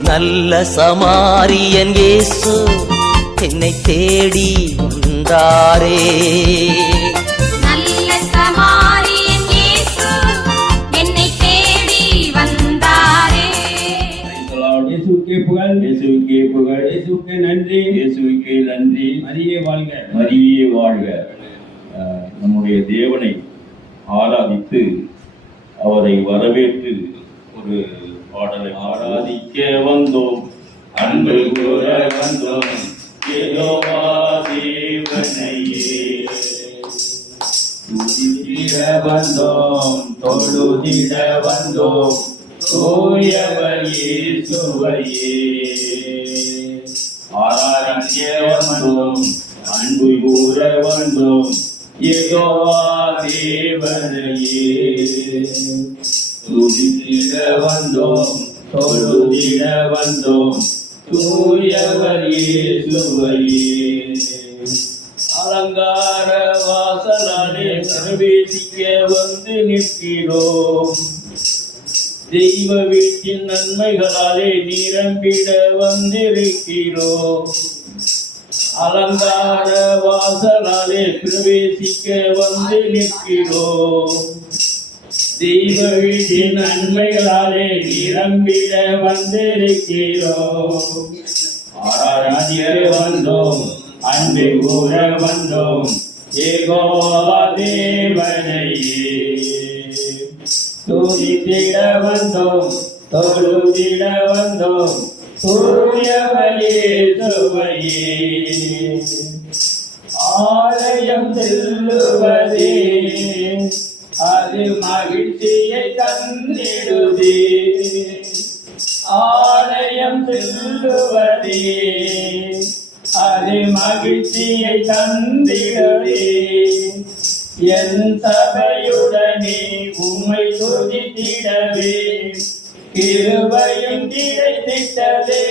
நல்ல சமாரியன் இயேசு என்னை தேடி வந்தாரே. நல்ல சமாரியன் இயேசு என்னை தேடி வந்தாரே. இயேசுவுக்கே புகழ், இயேசுவுக்கே புகழ், இயேசுவுக்கே நன்றி, இயேசுவுக்கே நன்றி. மரியே வாழ்க, மரியே வாழ்க. நம்முடைய தேவனை ஆராதித்து அவரை வரவேற்று ஒரு பாடலை ஆராதிக்க வந்தோம், அன்பு கூற வந்தோம், யெகோவா தேவனையே துதித்திட வந்தோம், தொழுதிட வந்தோம், தூயவர் இயேசுவையே ஆராதிக்க வந்தோம், அன்பு கூற வந்தோம், யெகோவா தேவனையே துதித்திட வந்தோம், தொழுதிட வந்தோம், தூயவர் இயேசுவையே. அலங்கார வாசலாலே பிரவேசிக்க வந்து நிற்கிறோம், தெய்வ வீட்டின் நன்மைகளாலே நிரம்பிட வந்திருக்கிறோம். அலங்கார வாசலாலே பிரவேசிக்க வந்து நிற்கிறோம், தெய்வ வீட்டின் நன்மைகளாலே நிரம்பிட வந்திருக்கிறோம். ஆராதிக்க வந்தோம், அன்பை கூற வந்தோம், யெகோவா தேவனையே துதித்திட வந்தோம், தொழுதிட வந்தோம், தூயவர் இயேசுவையே ஆலயம் செல்லுவதே அது மகிழ்ச்சியை தந்திடுதே. ஆலயம் செல்லுவதே அது மகிழ்ச்சியை தந்திடுதே. என் சபையுடனே உம்மை துதித்திடவே கிருபையும் கிடைத்திட்டதே.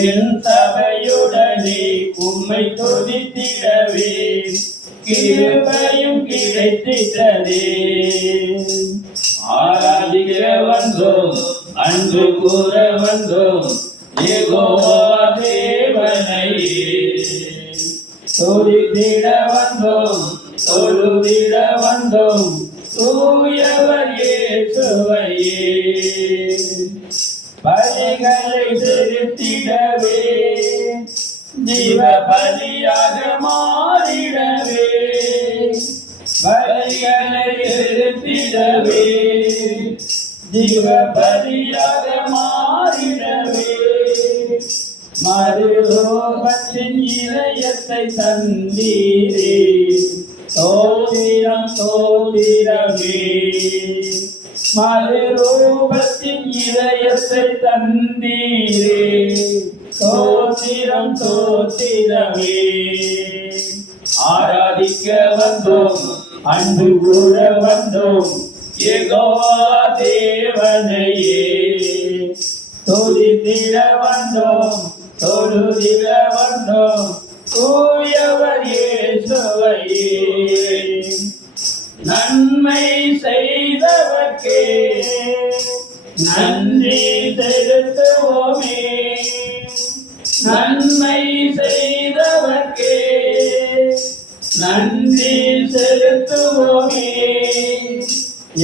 என் சபையுடனே உம்மை துதித்திடவே கிருபையும் கிடைத்திட்டதே. ஆராதிக்க வந்தோம், அன்பு கூற வந்தோம், யெகோவா தேவனையே துதித்திட வந்தோம், தொழுதிட வந்தோம், தூயவர் இயேசுவையே பலிகளை செலுத்திடவே ஜீவ பலியாக மாறிடவே. பலிகளை செலுத்திடவே ஜீவ பலியாக மாறிடவே. மறுரூபத்தின் இதயத்தை தந்தீரே, தோத்திரம் தோத்திரமே. மறுரூபத்தின் இதயத்தை தந்தீரே, தோத்திரம் தோத்திரமே. ஆராதிக்க வந்தோம், அன்பு கூற வந்தோம், யெகோவா தேவனையே துதித்திட வந்தோம், தொழுதிட வந்தோம், தூயவர் இயேசுவையே நன்மை செய்தவர்க்கே நன்றி செலுத்துவோமே. நன்மை செய்தவர்க்கே நன்றி செலுத்துவோமே.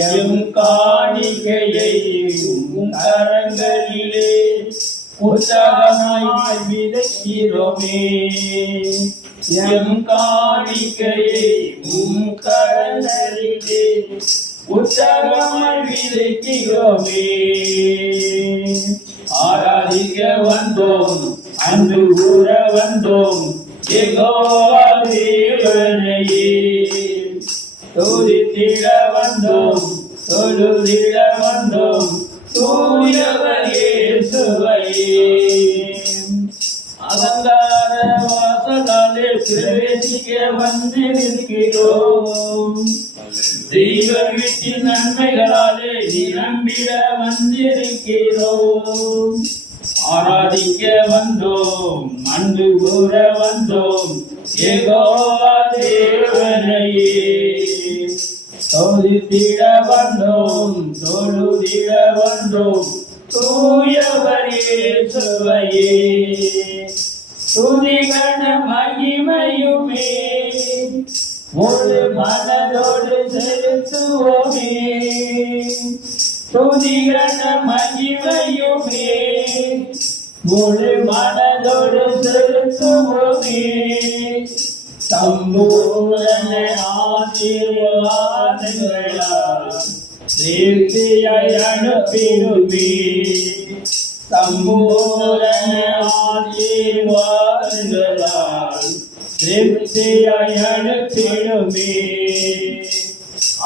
எம் காணிக்கையை உம் கரங்களிலே உற்சாகமாய் விதைக்கிறோமே. எம் காணிக்கையை உம் கரங்களிலே உற்சாகமாய் விதைக்கிறோமே. ஆராதிக்க வந்தோம், அன்பு கூற வந்தோம், யெகோவா தேவனையே துதித்திட வந்தோம், தொழுதிட வந்தோம், தூயவர் இயேசுவையே அலங்கார வாசலாலே பிரவேசிக்க வந்து நிற்கிறோம், தெய்வ வீட்டின் நன்மைகளாலே நிரம்பிட வந்திருக்கிறோம். ஆராதிக்க வந்தோம், அன்பு கூற வந்தோம், யெகோவா தேவனையே சோதித்திட வந்தோம், தொழுதிட வந்தோம், தூயவர் இயேசுவையே துதிகன மகிமையுமே முழு மனதோடு செலுத்துவோமே துதிகன மகிமையுமே முழு மனதோடு செலுத்துவோமே சம்பூரண ஆசீர்வாதங்களால் திருப்தியாய் அனுப்பிடுமே சம்பூரண ஆசீர்வாதங்களால் திருப்தியாய் அனுப்பிடுமே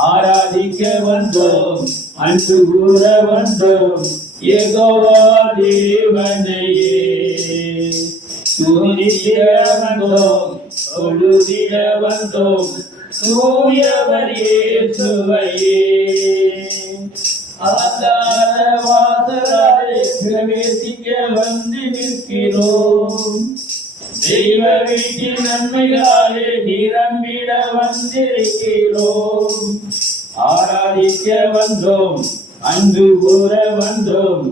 ஆராதிக்க வந்தோம் அன்பு கூற வந்தோம் யெகோவா தேவனையே துதிக்க வந்தோம் தொழுதிட வந்தோம் தூயவர் இயேசுவையே ஆதார வாசலாலே பிரவேசிக்க வந்து நிற்கிறோம் தெய்வ வீட்டின் நன்மைகளாலே நிரம்பிட வந்திருக்கிறோம் ஆராதிக்க வந்தோம் அன்பு கூற வந்தோம்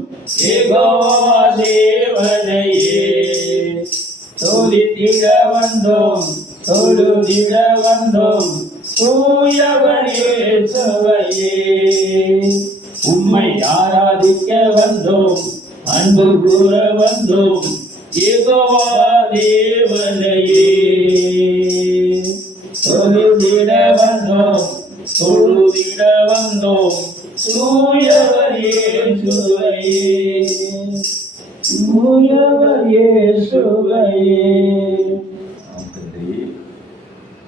யெகோவா தேவனையே துதித்திட வந்தோம் தொழுதிட வந்தோம் தூயவர் இயேசுவையே உம்மை ஆராதிக்க வந்தோம் அன்பு கூற வந்தோம் யெகோவா தேவனையே தொழுதிட வந்தோம் தொழுதிட வந்தோம் தூயவர் இயேசுவையே தூயவர் இயேசுவையே.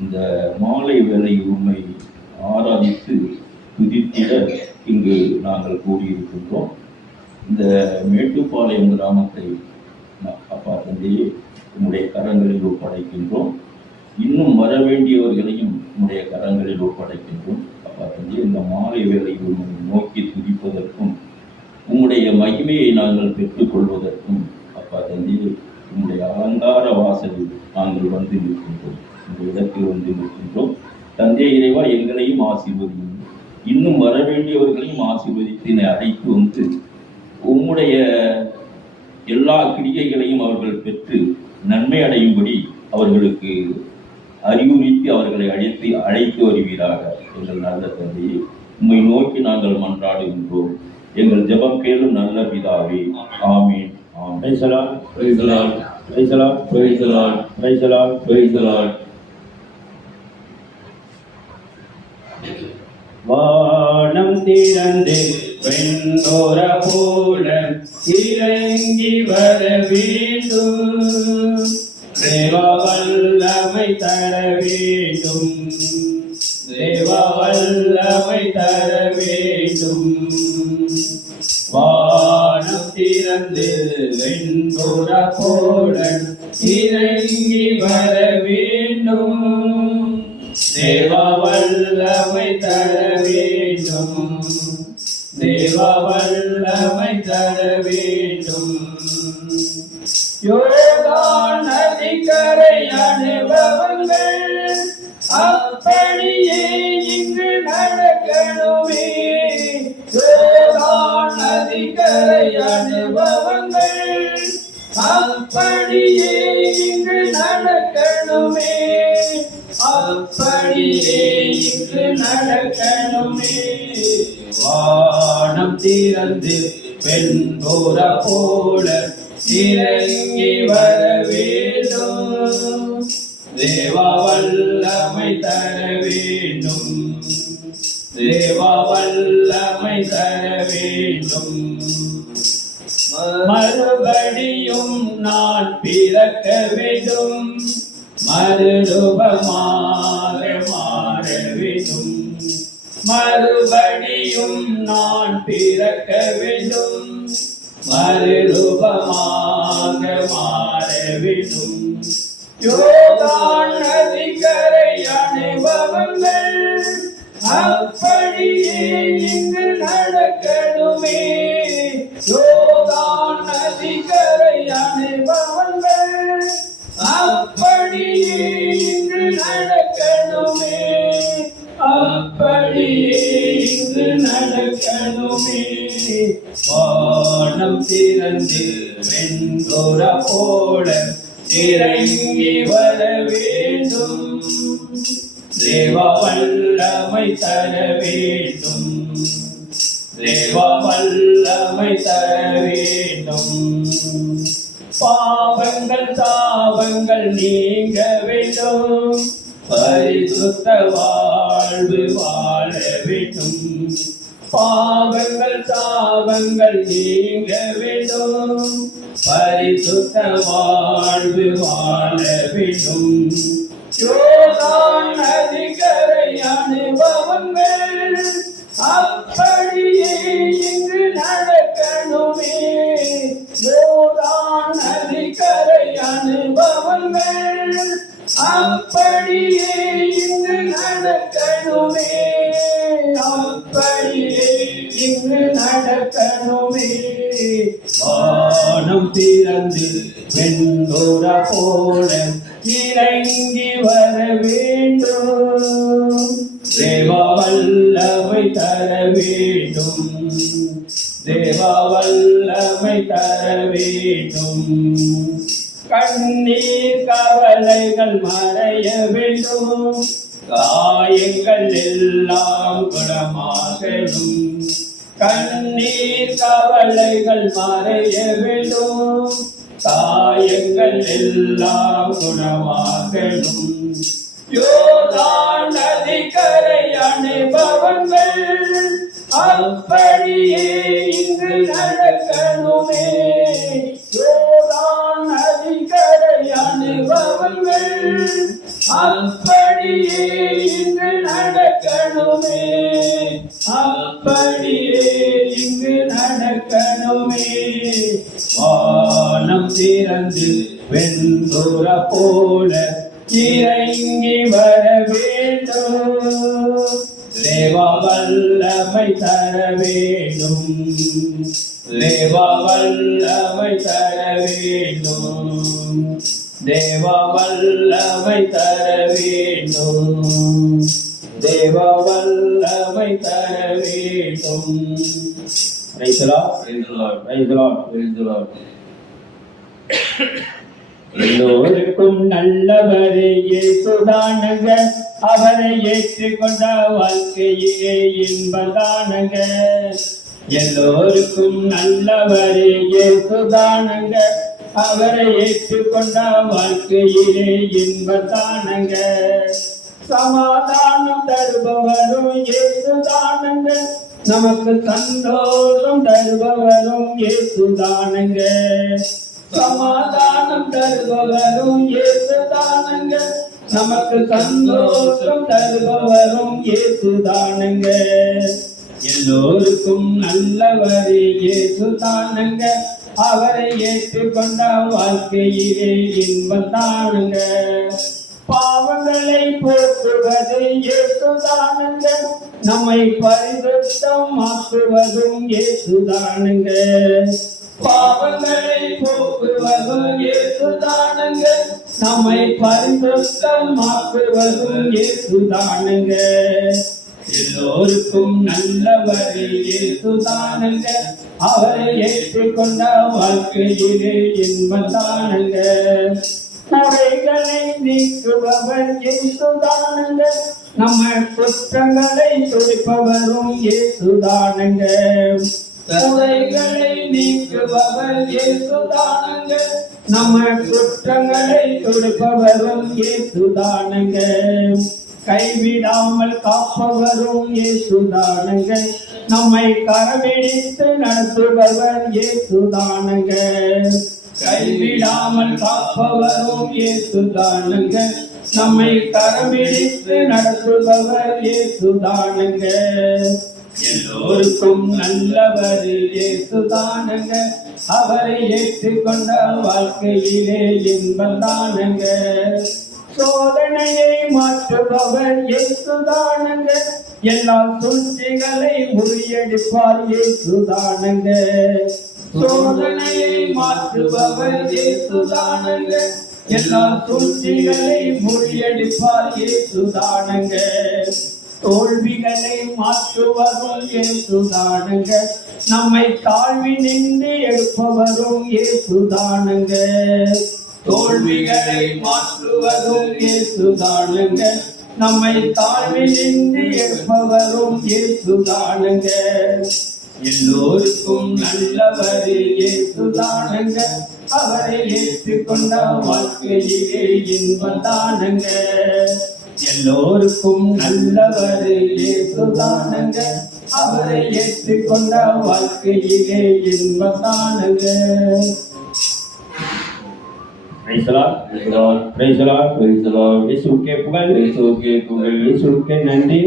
இந்த மாலை வேளை உண்மை ஆராதித்து துதித்திட இங்கு நாங்கள் கூடியிருக்கின்றோம். இந்த மேட்டுப்பாளையம் கிராமத்தை அப்பா தந்தையே உம்முடைய கரங்களில் ஒப்படைக்கின்றோம். இன்னும் வர வேண்டியவர்களையும் உம்முடைய கரங்களில் ஒப்படைக்கின்றோம். அப்பா தந்தையே இந்த மாலை வேளை உண்மை நோக்கி துதிப்பதற்கும் உம்முடைய மகிமையை நாங்கள் பெற்றுக்கொள்வதற்கும் அப்பா தந்தையே உம்முடைய அலங்கார வாசலில் நாங்கள் வந்து நிற்கின்றோம். இந்த இடத்தில் வந்து நிற்கின்றோம். தந்தை இறைவா எங்களையும் ஆசீர்வதியும், இன்னும் வர வேண்டியவர்களையும் ஆசீர்வதித்து அழைத்து வந்து உம்முடைய எல்லா கிரிகைகளையும் அவர்கள் பெற்று நன்மை அடையும்படி அவர்களுக்கு அறிவுறுத்தி அவர்களை அழைத்து வருவீராக. எங்கள் நல்ல தந்தையை உம்மை நோக்கி நாங்கள் மன்றாடுகின்றோம். எங்கள் ஜெபம் கேளும் நல்ல பிதாவே. ஆமீன். வானம் திறந்து வெண்தோர போல இறங்கி வர வேண்டும், தேவா வல்லமை தர வேண்டும், தேவா வல்லமை தர வேண்டும். வானம் திறந்து வெண்தோர போல இறங்கி வர வேண்டும், தேவா வல்லமை தர வேண்டும், தேவா வல்லமை தர வேண்டும். யோர்தான் நதிக்கரை அனுபவங்கள் அப்படியே இங்கு நடக்கணுமே, யோர்தான் நதிக்கரை அனுபவங்கள் அப்படியே இங்கு நடக்கணுமே, அப்படியே இங்கு நடக்கணுமே. வானம் திறந்து வெண்தோர போல இறங்கி வர வேண்டும், தேவா வல்லமை தர வேண்டும், தேவா வல்லமை தர வேண்டும். மறுபடியும் நான் பிறக்க வேண்டும், மறுரூபமாக மாற வேண்டும், மறுபடியும் நான் பிறக்க வேண்டும், மறுரூபமாக மாற வேண்டும். யோர்தான் நதிக்கரை அனுபவங்கள் அப்படியே இங்கு நடக்கணுமே, யோர்தான் நதிக்கரை அனுபவங்கள் அப்படியே இங்கு நடக்கணுமே, அப்படியே இங்கு நடக்கணுமே. வானம் திறந்து வெண்புற போல இறங்கி வர வேண்டும். தேவ வல்லமை தர வேண்டும். தேவ வல்லமை தர வேண்டும். பாவங்கள் தாபங்கள் நீங்க வேண்டும். பரிசுத்த வாழ்வு வாழ வேண்டும். பாவங்கள் தாபங்கள் நீங்க வேண்டும். பரிசுத்த வாழ்வு வாழ வேண்டும். யோர்தான் நதிக்கரை அனுபவங்கள் அப்படியே இங்கு நடக்கணுமே. யோர்தான் நதிக்கரை அனுபவங்கள் அப்படியே இங்கு நடக்கணுமே. அப்படியே இங்கு நடக்கணுமே. வானம் திறந்து வெண்புற போல இறங்கி வர வேண்டும். தேவ வல்லமை தர வேண்டும். தேவ வல்லமை தர வேண்டும். கண்ணீர் கவலைகள் மறைய வேண்டும். காயங்கள் எல்லாம் குணமாகணும். கண்ணீர் கவலைகள் மறைய வேண்டும். காயங்கள் எல்லாம் குணமாகணும். யோர்தான் நதிக்கரை அனுபவங்கள் அப்படியே இங்கு நடக்கணுமே. யோர்தான் நதிக்கரை அனுபவங்கள் அப்படியே இங்கு நடக்கணுமே. அப்படியே இங்கு நடக்கணுமே. வானம் திறந்து வெண்புற போல இறங்கி வர வேண்டும். தேவ வல்லமை தர வேண்டும். தேவ வல்லமை தர வேண்டும். தேவ வல்லமை தர வேண்டும். தேவ வல்லமை தர வேண்டும். Praise the Lord. Praise the Lord. Praise the Lord. Praise the Lord. எல்லோருக்கும் நல்லவரே இயேசுதானுங்க. அவரை ஏற்றுக்கொண்ட வாழ்க்கையே இன்பதானுங்க. எல்லோருக்கும் நல்லவரே இயேசுதானுங்க. அவரை ஏற்றுக்கொண்ட வாழ்க்கையிலே இன்பதானுங்க. சமாதானம் தருபவரும் இயேசுதானுங்க. நமக்கு சந்தோஷம் தருபவரும் இயேசுதானுங்க. சமாதானம் தருபவரும் இயேசுதானுங்க. நமக்கு சந்தோஷம் தருபவரும் இயேசுதானுங்க. எல்லோருக்கும் நல்லவரே இயேசுதானுங்க. அவரை ஏற்றுக்கொண்ட வாழ்க்கையிலே இன்பந்தானுங்க. பாவங்களை போக்குவது இயேசுதானுங்க. நம்மை பரிசுத்தமாக்குவதும் இயேசுதானுங்க. பாவங்களை போக்குவதும் இயேசுதானுங்க. நம்மை பரிசுத்தமாக்குவதும் இயேசுதானுங்க. எல்லோருக்கும் நல்லவரே இயேசுதானுங்க. அவரை ஏற்றுக்கொண்ட வாழ்க்கையிலே இன்பந்தானுங்க. குறைகளை நீக்குபவர் இயேசுதானுங்க. நம்ம குற்றங்களை துடைப்பவரும் இயேசுதானுங்க. குறைகளை நீக்குபவர் இயேசுதானுங்க. நம்ம குற்றங்களை துடைப்பவரும் இயேசுதானுங்க. கைவிடாமல் காப்பவரும் இயேசுதானுங்க. நம்மை கரவெடித்து நடத்துபவர் இயேசுதானுங்க. கைவிடாமல் காப்பவரும் இயேசுதானுங்க. நம்மை கரவெடித்து நடத்துபவர் இயேசுதானுங்க. எல்லோருக்கும் நல்லவர் இயேசுதானுங்க. அவரை ஏற்றுக்கொண்ட வாழ்க்கையிலே இன்பந்தானுங்க. சோதனையை மாற்றுபவர் இயேசுதானுங்க. எல்லா சூழ்ச்சிகளை முறியடிப்பார் இயேசுதானுங்க. சோதனையை மாற்றுபவர் இயேசுதானுங்க. எல்லா சூழ்ச்சிகளை முறியடிப்பார் இயேசுதானுங்க. தோல்விகளை மாற்றுவதும் இயேசுதானுங்க. நம்மை தாழ்வி நின்று எடுப்பவரும் இயேசுதானுங்க. தோல்விகளை மாற்றுவதும் இயேசுதானுங்க. நம்மை தாழ்வி நின்று எடுப்பவரும் இயேசுதானுங்க. எல்லோருக்கும் நல்லவர் இயேசுதானுங்க. அவரை ஏற்றுக்கொண்ட வாழ்க்கையிலே இன்பம் தானுங்க. எல்லோருக்கும் நல்லவர் இயேசுதானுங்க. அவரை ஏற்றுக்கொண்ட வாழ்க்கையிலே இன்பம் தானுங்க. இயேசுவுக்கே புகழ், இயேசுவுக்கே நன்றி,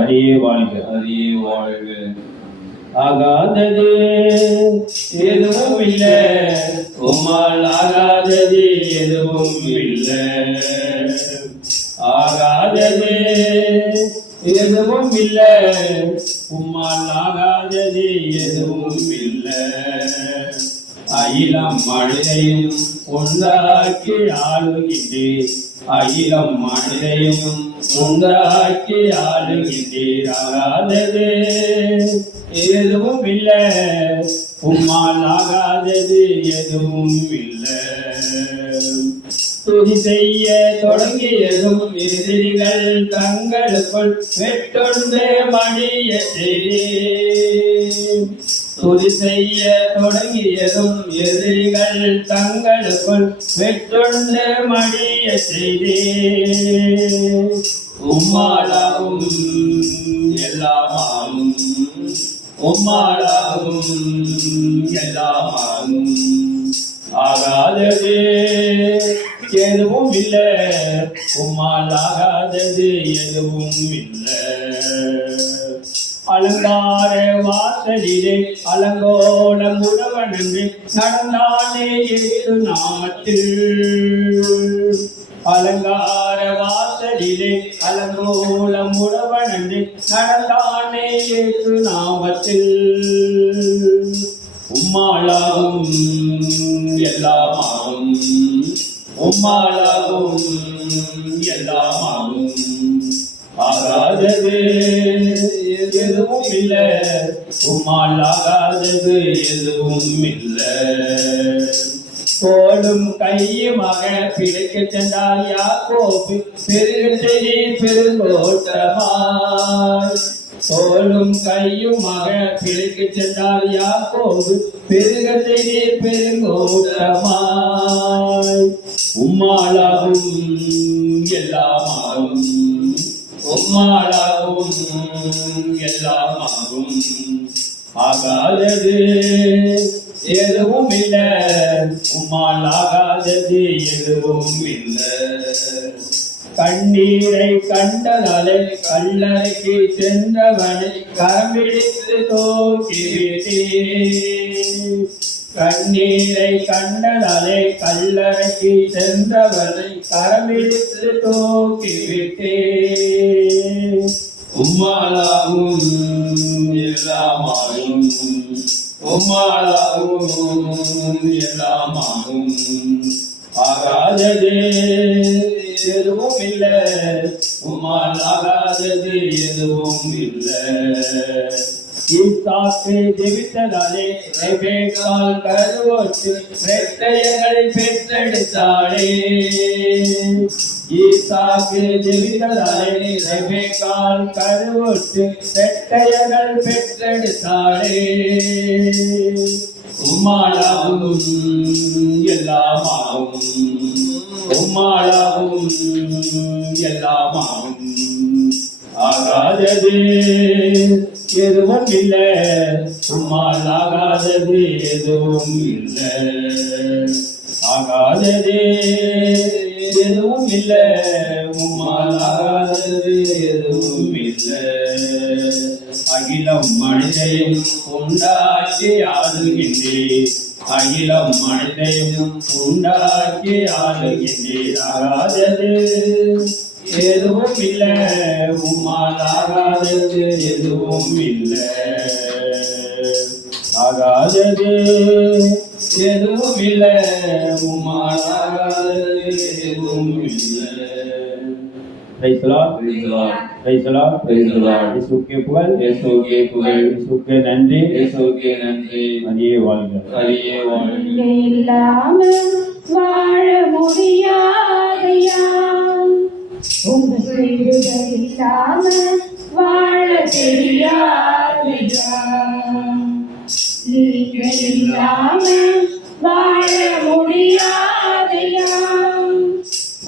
அடியே வாழ்க, அடியே வாழ்க. ஆகாதது எதுவும் இல்லை, உம்மால் ஆகாதது எதுவும் இல்லை. ஆகாதது எதுவும் இல்லை, உம்மால் ஆகாதது எதுவும் இல்லை. அகிலம் மனிதையும் உண்டாக்கி ஆளுகின்றீர், அகிலம் மனிதையும் உண்டாக்கி ஆளுகின்றீர். ஆகாதது எதுவும் இல்லை, உம்மால் ஆகாதது எதுவும் இல்லை. துதி செய்ய தொடங்கியதும் எதிரிகள் தங்களுக்குள் வெட்டொன்று மடிய செய்தி. துதி செய்ய தொடங்கியதும் எதிரிகள் தங்களுக்குள் வெட்டொன்று மடிய செய்தி. உம்மாலாகும் எல்லாமாகும், உம்மாலாகும் எல்லாமாகும். ஆகாதது எதுவும் இல்லை, உம்மால் ஆகாதது எதுவும் இல்லை. அலங்கார வாசலிலே அலங்கோலம் உறவனன்று நடந்தானே இயேசு நாமத்தில். அலங்கார வாசலிலே அலங்கோலம் உறவனன்று நடந்தானே இயேசு நாமத்தில். உம்மாலாகும் எல்லாமாகும், உம்மாலாகும் எல்லாமாகும். ஆகாதது எதுவும் இல்லை, உம்மால் ஆகாதது எதுவும் இல்லை. தோளும் கையுமாக பிழைக்க சென்றால் யாக்கோபு பெருகி பெருங்கோட்டமாய். தோளும் கையுமாக பிழைக்க சென்றால் யாக்கோபு பெருகி பெருங்கோட்டமாய். உம்மாலாகும் எல்லாமாகும், உம்மாலாகும் எல்லாமாகும். ஆகாதது எதுவும் இல்லை, உம்மால் ஆகாதது எதுவும் இல்லை. கண்ணீரை கண்டதாலே கல்லறைக்கு சென்றவனை கரம்பிடித்து தூக்கிவிட்டேன். கண்ணீரை கண்டதாலே கல்லறைக்கு சென்றவனை கரம்பிடித்து தூக்கிவிட்டேன். உம்மாலாகும் எல்லாமாகும், உம்மாலாகும் எல்லாமாகும். ஆகாதது எதுவும் இல்லை, உம்மால் ஆகாதது எதுவும் இல்லை. ஈசாக்கு ஜெபித்ததாலே ரெபெக்காள் கருவுற்று இரட்டையர்களை பெற்றெடுத்தாளே. ஈசாக்கு ஜெபித்ததாலே ரெபெக்காள் கருவுற்று இரட்டையர்கள் பெற்றெடுத்தாளே. உம்மாலாகும் எல்லாமாகும், உம்மாலாகும் எல்லாமாகும். ஆகாதது எதுவும் இல்லை, உம்மால் ஆகாதது எதுவும் இல்லை. ஆகாதது எதுவும் இல்லை, உம்மால் ஆகாதது எதுவும் இல்லை. அகிலம் மனிதையும் உண்டாக்கி ஆளுகின்றீர், அகிலம் மனிதையும் உண்டாக்கி ஆளுகின்றீர். ஆகாதது எதுவும் இல்லை, உம்மால் ஆகாதது எதுவும் இல்லை. ஆகாதது எதுவும் இல்லை, உம்மால் ஆகாதது எதுவும் இல்லை. Praise the Lord. Praise the Lord. Praise the Lord. Praise the Lord. இயேசுவுக்கே புகழ். இயேசுவுக்கே புகழ். இயேசுவுக்கே நன்றி. இயேசுவுக்கே நன்றி. மரியே வாழ்க. மரியே வாழ்க. இல்லாமல் வாழ முடியாதையா, உங்க செய்திகள் இல்லாமல் வாழ தெரியாதையா, நீங்க இல்லாமல் வாழ முடியாதையா,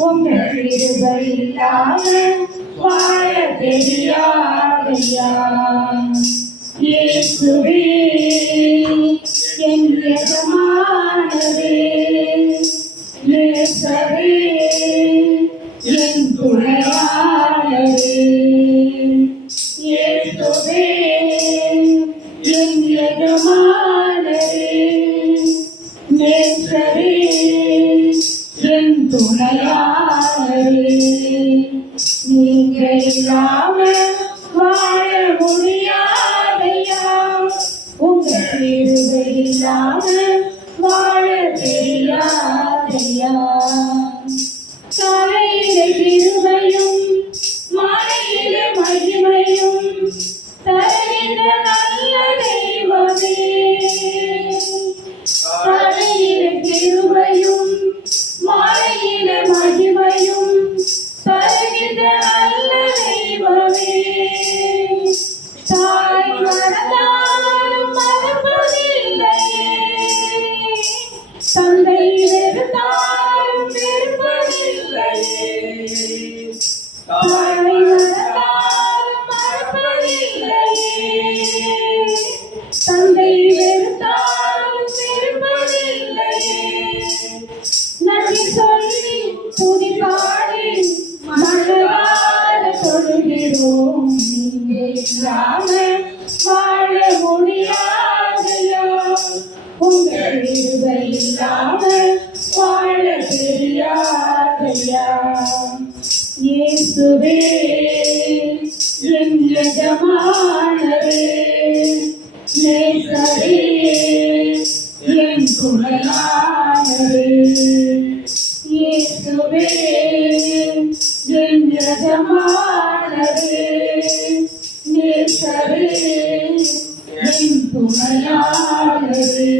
உங்க கிருபை இல்லாமல் வாழ தெரியாதையா. இயேசுவே என் எஜமானரே, நேசரே என் துணையாளரே, இயேசுவே என் எஜமானரே, நேசரே என் துணையாளரே, நீங்க இல்லாமல் வாழ முடியாதையா, உங்க கிருபை இல்லாமல் வாழ தெரியாதையா. காலையிலே கிருபையும் மாலையிலே மகிமையும் தருகின்ற நல்ல தெய்வமே, காலையிலே கிருபையும் மாலையிலே மகிமையும் தருகின்ற நல்ல தெய்வமே, தாய் மறந்தாலும் மறப்பதில்லையே, தந்தை வெறுத்தாலும் வெறுப்பதில்லையே, தாய் மறந்தாலும் மறப்பதில்லையே, தந்தை வெறுத்தாலும் வெறுப்பதில்லையே. நன்றி சொல்லி துதி பாடி மனதார தொழுகிறோம், நீங்க இல்லாமல் வாழ முடியாதையா, உங்க கிருபை இல்லாமல் வாழ தெரியாதையா. இயேசுவே என் எஜமானரே, நேசரே என் துணையாளரே, இயேசுவே என் எஜமானரே, நேசரே என் துணையாளரே,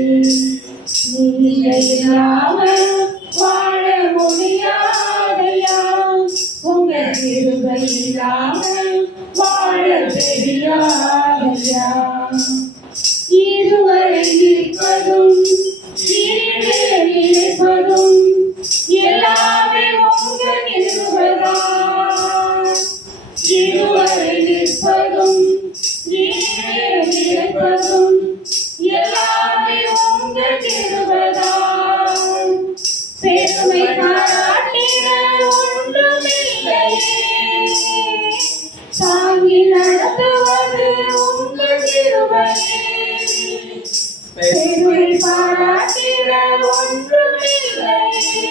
நீங்க இல்லாமல் வாழ முடியாதையா, உங்க கிருபை இல்லாமல் வாழ தெரியாதையா. இதுவரை இருப்பதும் இனிமே இருப்பதும் எல்லாமே உங்க கிருபைதான். இதுவரை இருப்பதும் இனிமே இருப்பதும் எல்லாமே உங்க கிருபைதான். பெருமை பாராட்டிட ஒன்றுமில்லையே, தாங்கி நடத்துவது உங்க கிருபையே. பெருமை பாராட்டிட ஒன்றுமில்லையே,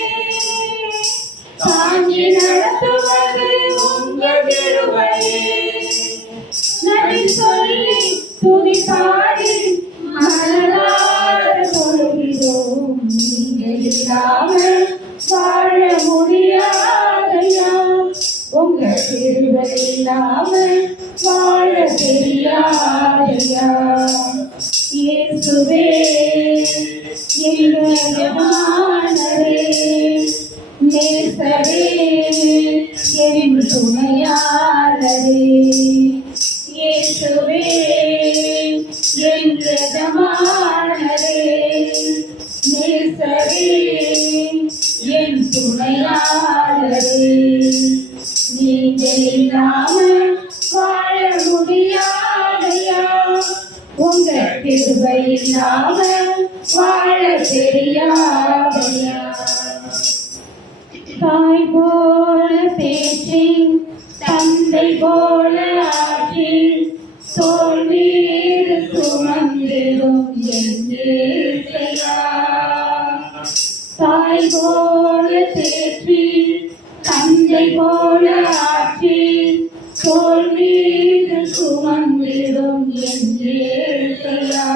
தாங்கி நடத்துவது உங்க கிருபையே. நன்றி சொல்லி துதி பாடி மனதார தொழுகிறோம், நீங்க இல்லாமல் வாழ முடியாதையா, உங்க கிருபை இல்லாமல் வாழ தெரியாதையா. இயேசுவே எங்க எஜமானரே, நேசரே என் துணையாளரே, இயேசுவே என் எஜமானரே, நேசரே என் துணையாளரே, நீங்க இல்லாமல் வாழ முடியாதையா, உங்க கிருபை இல்லாமல் வாழ தெரியாதையா. தாய் போல பேச்சு தந்தை போல ஆட்சி, தோல் மீது சுமந்திடும் என் இயேசையா. தாய் போல பேச்சு தந்தை போல ஆட்சி, தோல் மீது சுமந்திடும் என் இயேசையா.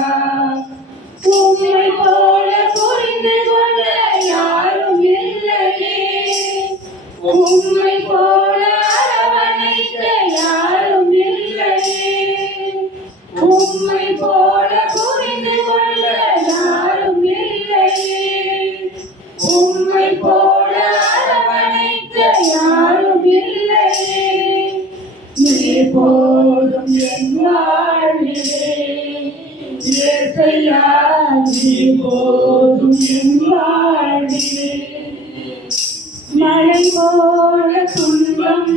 உம்மை போல புரிந்து கொள்ள யாரும் இல்லையே, உம்மை போல போதும் என் வாழ்விலே. மழை போல துன்பம்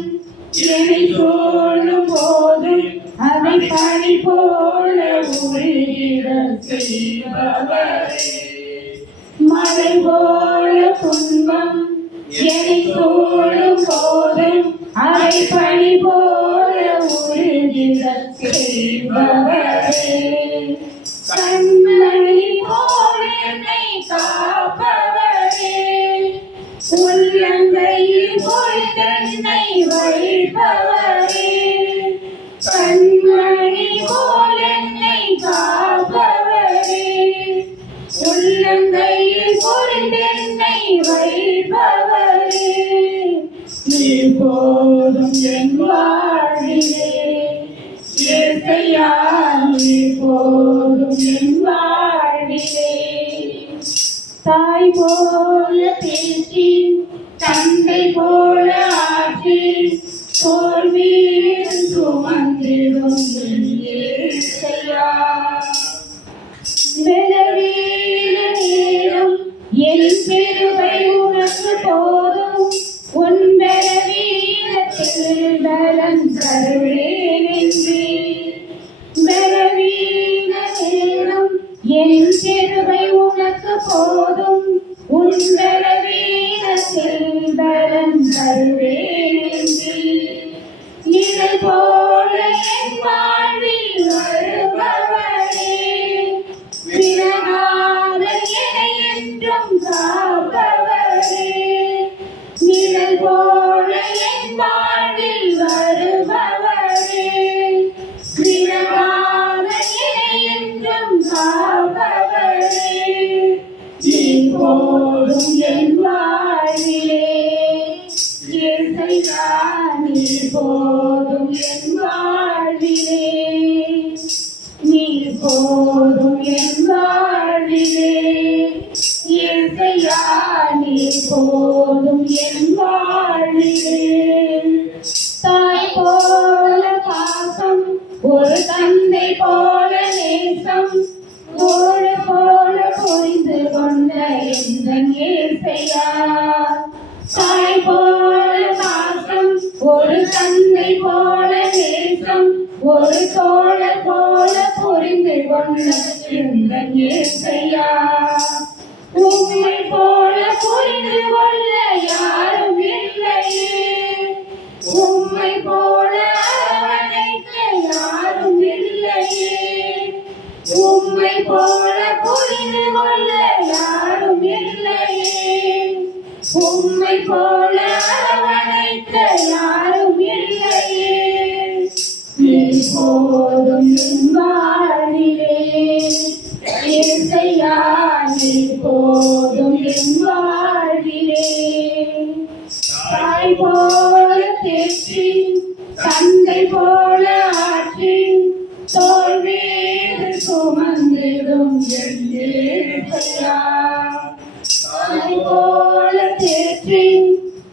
என்னை சூழும் போதும் அதை பனி போல உருகிட செய்பவரே. மழை போல துன்பம் என்னை சூழும் போதும் அதை பனி போல உருகிட செய்பவரே. கண்மணி போல என்னை காப்பவரே. உள்ளங்கையில் பொழுதென்னை வைப்பவரே. கண்மணி போல என்னை காப்பவரே. உள்ளங்கையில் பொழுதென்னை வைப்பவரே. நீ போதும் என் வாழ்விலே. இயேசையா நீ போதும் என் வாழ்விலே. தாய் போல பேசி தந்தை போல ஆற்றி தோள் மீது சுமந்திடும் என் இயேசையா. பலவீன நேரம் என் பெருமை உனக்கு போதும். உன் பலவீனத்தில் பலன் தருவேன் என்றே. பலவீன நேரம் என் பெருமை உனக்கு போதும். உன் பலவீனத்தில் பலன் தருவேன் என்றே. நிலை போல என் வாழ்வில் வருபவரே. விலகாத என்னை என்றும் காப்பவரே. நிழல் போல என் வாழ்வில் வருபவரே. விலகாத என்னை என்றும் காப்பவரே. நீ போதும் என் வாழ்விலே. இயேசையா நீ போதும் என் வாழ்விலே. நீ போதும் என் வாழ்விலே. இயேசையா நீ போதும் என் வாழ்விலே. தாய் போல பாசம் ஒரு தந்தை போல நேசம் ஓடு போல புரிந்து கொண்ட எந்தன் இயேசையா. தாய் போல பாசம் ஒரு தந்தை போல நேசம் ஒரு தோழர் போல புரிந்து கொண்ட எந்தன் இயேசையா. உம்மை போல புரிந்து கொள்ள யாரும் இல்லையே. உம்மை போல அரவணைக்க யாரும் இல்லையே. உம்மை போல புரிந்து கொள்ள யாரும் இல்லையே. உம்மை போல அரவணைக்க யாரும் இல்லையே. நீ போதும் என் வாழ்விலே. இயேசையா நீ போதும் என் வாழ்விலே. தாய் போல தேற்றி தந்தை போல ஆற்றி தோள் மீது சுமந்திடும் என் இயேசையா. தாய் போல தேற்றி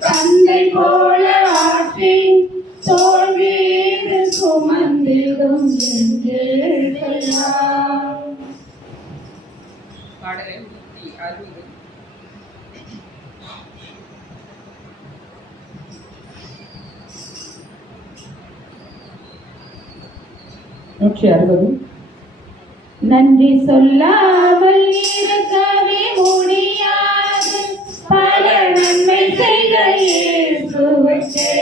தந்தை போல ஆற்றி தோள் மீது சுமந்திடும் என் இயேசையா. பாடலை 160. நன்றி சொல்லாமல் இருக்கவே முடியாது. பல நன்மை செய்த இயேசுவுக்கே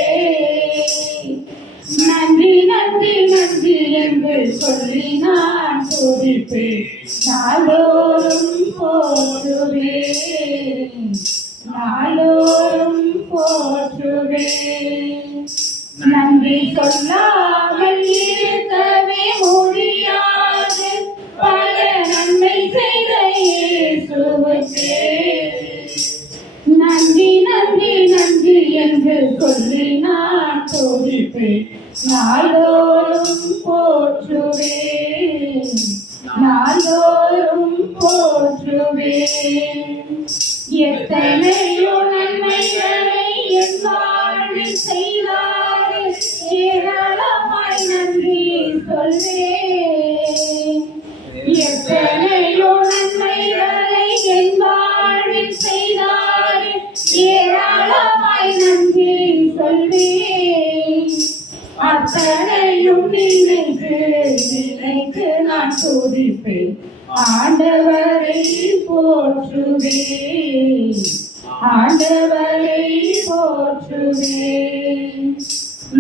நன்றி நன்றி நன்றி என்று சொல்லி நான் துதிப்பேன். நாளோறும் போற்றுவேன். நாளோறும் போற்றுவேன். நன்றி சொல்லாமல் இருக்கவே முடியாது. பல நன்மை செய்த இயேசுவுக்கே நன்றி நன்றி நன்றி என்று சொல்லி நான் துதிப்பேன். நாளோறும் போற்றுவேன். நாளோறும் போற்றுவேன். எத்தனையோ நன்மைகளை என் வாழ்வில் செய்தாரே. ஏராளமாய் நன்றி சொல்வேன். எத்தனையோ நன்மைகளை போற்றுவேன் ஆண்டவரை போற்றுவேன்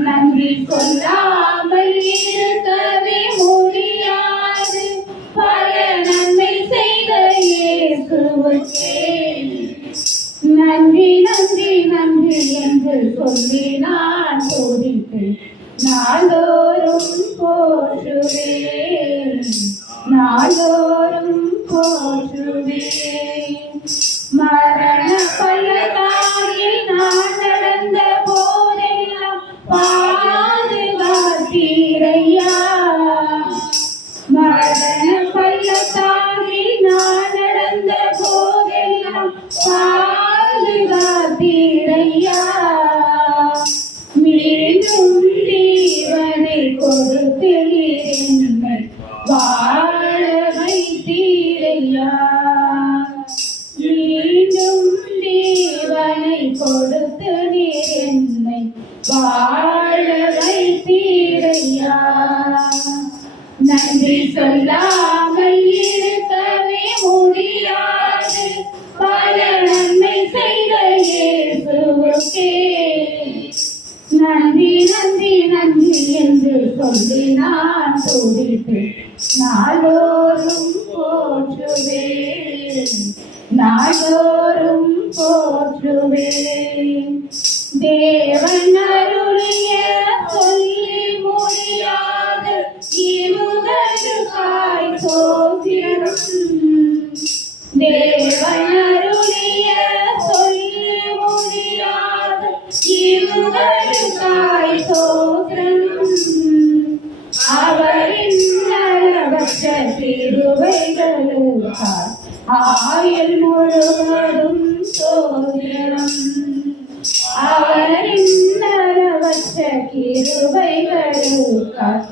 நன்றி சொல்லாமல் இருக்கவே முடியாது பல நன்மை செய்த இயேசுவுக்கே நன்றி நன்றி நன்றி என்று சொல்லி நான் துதித்து நாள்தோறும் போற்றுவேன் நாள்தோறும் போற்றுவேன் மரண பள்ளத்தாக்கில் நான் நடந்த போதெல்லாம் பாதுகாத்தீரையா மரண பள்ளத்தாக்கில் நான் நடந்த போதெல்லாம் பாதுகாத்தீரையா மீண்டும் ஜீவனை கொடுத்து என்னை வாழ வைத்தீரையா மீண்டும் ஜீவனை கொடுத்து என்னை வாழ வைத்தீரையா நன்றி சொல்லாமல் இருக்கவே முடியாது பல நன்மை செய்த இயேசுவுக்கே நன்றி நன்றி நன்றி என்று சொல்லி நான் துதித்து நாள்தோறும் போற்றுவேன் நாள்தோறும் போற்றுவேன் தேவன் அருளிய சொல்லி முடியாத இமுதலுக்காய் சோத்திரம் தேவன் அருளிய சொல்லி முடியாத இமுதலுக்காய் சோத்திரம் அவரின் நரவற்ற திருவைகளுக்காய் ஆயுள் முழுவதும் சோத்திரம் அவரின் நரவற்ற கிருபைகளுக்காய்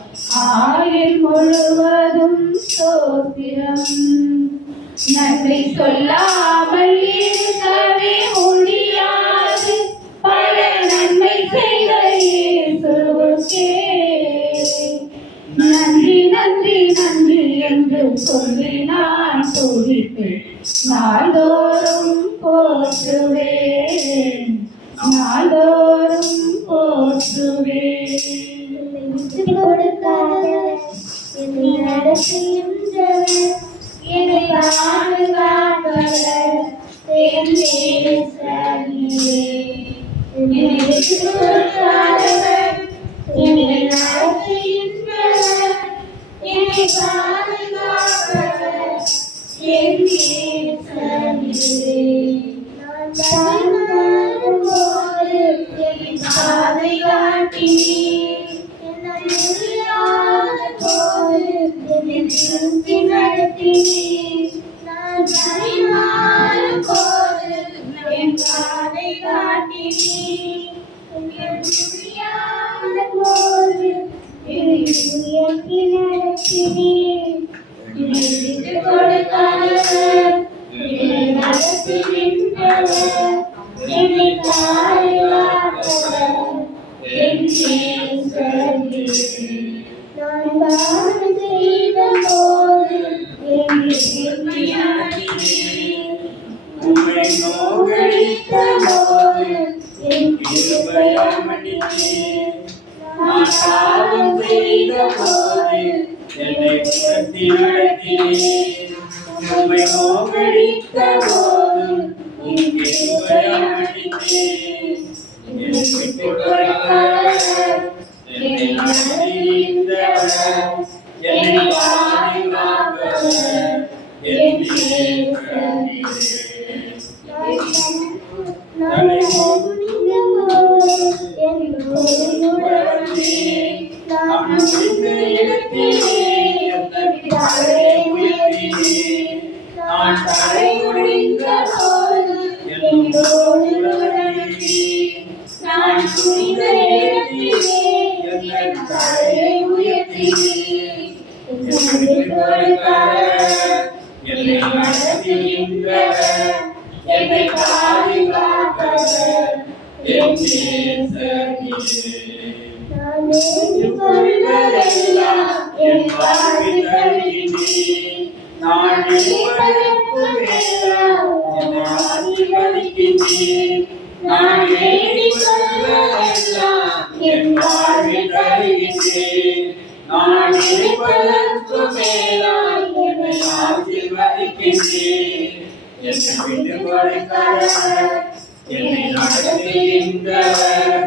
ஆயுள் முழுவதும் சோத்திரம் நன்றி சொல்லாமல் இருக்கவே முடியாது பல நன்மை செய்த இயேசுவுக்கே நன்றி நன்றி நன்றி என்று சொல்லி நான் துதித்து நாள்தோறும் போற்றுவேன் நாள்தோறும் போற்றுவேன் என்னை நடத்துகின்றவர் என்னை பாதுகாப்பவர் என் நேசரே. என்னை விட்டுக் கொடுக்காதவர் என்னை நடத்துகின்றவர் என்னை பாதுகாப்பவர் என் நேசரே. நான் தடுமாறும் போது என்னை பாதை காட்டினீர். என்னை முடியாத போது என்னை திருப்பி நடத்தினீர். நான் தடுமாறும் போது என் பாதை காட்டினீர். என்னை முடியாத போது என்னை உயர்த்தி நடத்தினீர். என்னை விட்டுக் கொடுக்காதவர் என்னை நடத்துகின்றவர் என்னை பாதுகாப்பவர் என் நேசரே. நான் பாவம் செய்த போது என்னை திருப்பி நடத்தினீர். உம்மை நோகடித்த போது என் கிருபையை மன்னித்தீர். நான் பாவம் செய்த போது என்னை உயர்த்தி நடத்தினீர். உம்மை நோகடித்த போது உம் கிருபையை மன்னித்தீர். என்னை விட்டுக் கொடுக்காதவர் என்னை நடத்துகின்றவர் என்னை பாதுகாப்பவர் என் நேசரே. நான் குனிந்த போது என் தோளுடன் வந்தீர். நான் முடிந்த இடத்திலே என் தலையை உயர்த்தினீர். நான் தலை குனிந்த போது என் தோளுடன் வந்தீர். நான் குனிந்த இடத்திலே என் தலையை உயர்த்தினீர். என்னை விட்டுக் கொடுக்காதவர் என்னை நடத்துகின்றவர் என்னை பாதுகாப்பவர் என் நேசரே. நான் வேண்டிக் கொள்வதெல்லாம் என் வாழ்வில் தருகின்றீர். நான் இருப்பதற்கு மேலாய் என்னை ஆசீர்வதிக்கின்றீர். நான் வேண்டிக் கொள்வதெல்லாம் என் வாழ்வில் தருகின்றீர். நான் இருப்பதற்கு மேலாய் என்னை ஆசீர்வதிக்கின்றீர். என்னை விட்டுக் கொடுக்கிறவர், என்னை நடத்துகின்றவர்,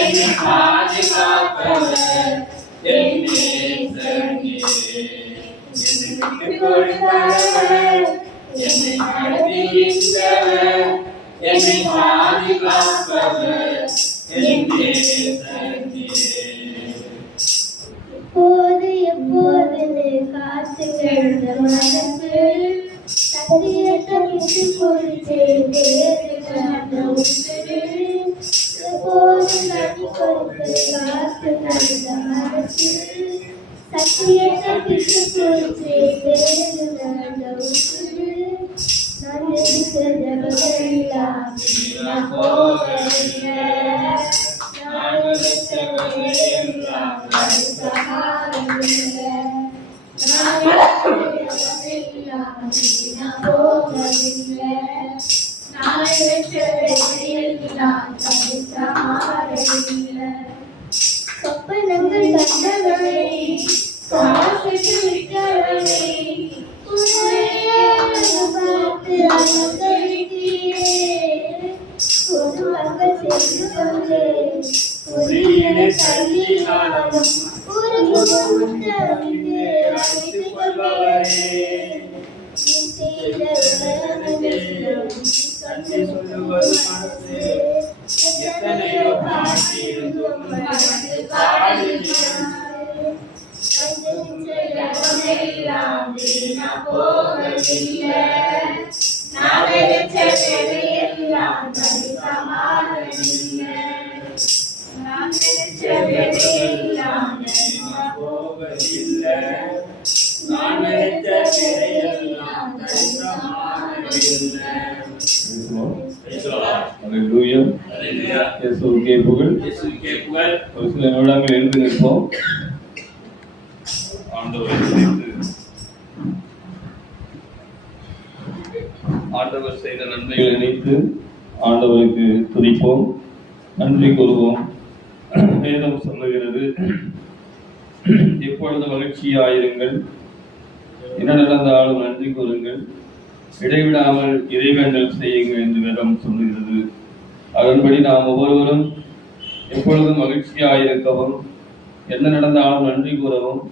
என்னை பாதுகாப்பவர் என் நேசர் நீரே. என்னை விட்டுக் கொடுக்கிறவர், என்னை நடத்துகின்றவர், என்னை பாதுகாப்பவர் என் நேசர் நீரே. இப்போது எப்போது காத்து கிடந்த மனசு சத்தியத்தை விட்டு கொடுத்து எப்போது நதி கொடுத்து காத்து கிடந்த மனசு சத்தியத்தை விட்டு கொடுத்து நான் எல்லாம் போகவில்லை. சொப்பனங்கள் கண்டவரை காசுக்கு விட்டவரை பார்த்து அலங்கரித்தீரே. பொதுவாக சென்று கொண்டு உரியனை தள்ளினாலும் உருகுமுத்த வந்து அழைத்துக் கொள்பவரே. நீ செய்த உலகமெல்லாம் கண்டு சொல்லுவது மனசு எத்தனையோ பாட்டிருந்தும் மனது பாடுகிறார். எல்லாம் வீணா போவதில்லை. நான் எல்லாம் சமாளில்லை. நான் எல்லாம் வீணா போவதில்லை. நான் எல்லாம் சமாளில்லை. Hallelujah. இயேசுவுக்கே புகழ். ஒரு சில நிமிடங்கள் எழுந்து நிற்போம். ஆண்டவர் செய்த நன்மைகளை நினைத்து ஆண்டவருக்கு துதிப்போம், நன்றி கூறுவோம். வேதம் சொல்லுகிறது, எப்பொழுது மகிழ்ச்சியாயிருங்கள், என்ன நடந்தாலும் நன்றி கூறுங்கள், இடைவிடாமல் இறைவேண்டல் செய்யுங்கள் என்று வேதம் சொல்லுகிறது. அதன்படி நாம் ஒவ்வொருவரும் எப்பொழுதும் மகிழ்ச்சியாயிருக்கவும், என்ன நடந்தாலும் நன்றி கூறவும்,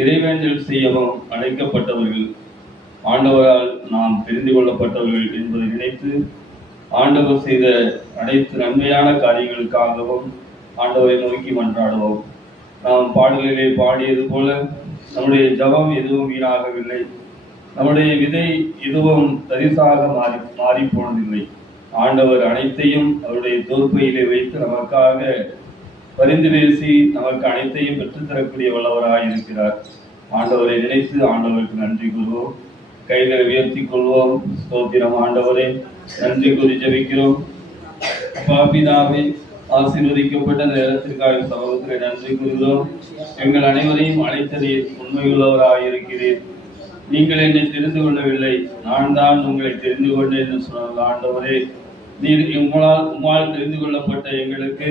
இறைவேண்டல் செய்யவும் அழைக்கப்பட்டவர்கள். ஆண்டவரால் நாம் தெரிந்து கொள்ளப்பட்டவர்கள் என்பதை நினைத்து ஆண்டவர் செய்த அனைத்து நன்மையான காரியங்களுக்காகவும் ஆண்டவரை நோக்கி மன்றாடுவோம். நாம் பாடல்களிலே பாடியது போல நம்முடைய ஜபம் எதுவும் வீணாகவில்லை, நம்முடைய விதை எதுவும் தரிசாக மாறி போனதில்லை. ஆண்டவர் அனைத்தையும் அவருடைய தோற்பையிலே வைத்து நமக்காக பரிந்து பேசி நமக்கு அனைத்தையும் பெற்றுத்தரக்கூடிய வல்லவராய் இருக்கிறார். ஆண்டவரை நினைத்து ஆண்டவருக்கு நன்றி கூறுவோம், கைகளை உயர்த்தி கொள்வோம். ஸ்தோத்திரம் ஆண்டவரே, நன்றி கூறி ஜெபிக்கிறோம். பிதாவே, ஆசீர்வதிக்கப்பட்ட நேரத்திற்காக சமூகத்திலே நன்றி கூறுகிறோம். எங்கள் அனைவரையும் அழைத்ததில் உண்மையுள்ளவராயிருக்கிறேன். நீங்கள் என்னை தெரிந்து கொள்ளவில்லை, நான் தான் உங்களை தெரிந்து கொண்டேன் என்று சொன்ன ஆண்டவரே, நீர் உம்மால் தெரிந்து கொள்ளப்பட்ட எங்களுக்கு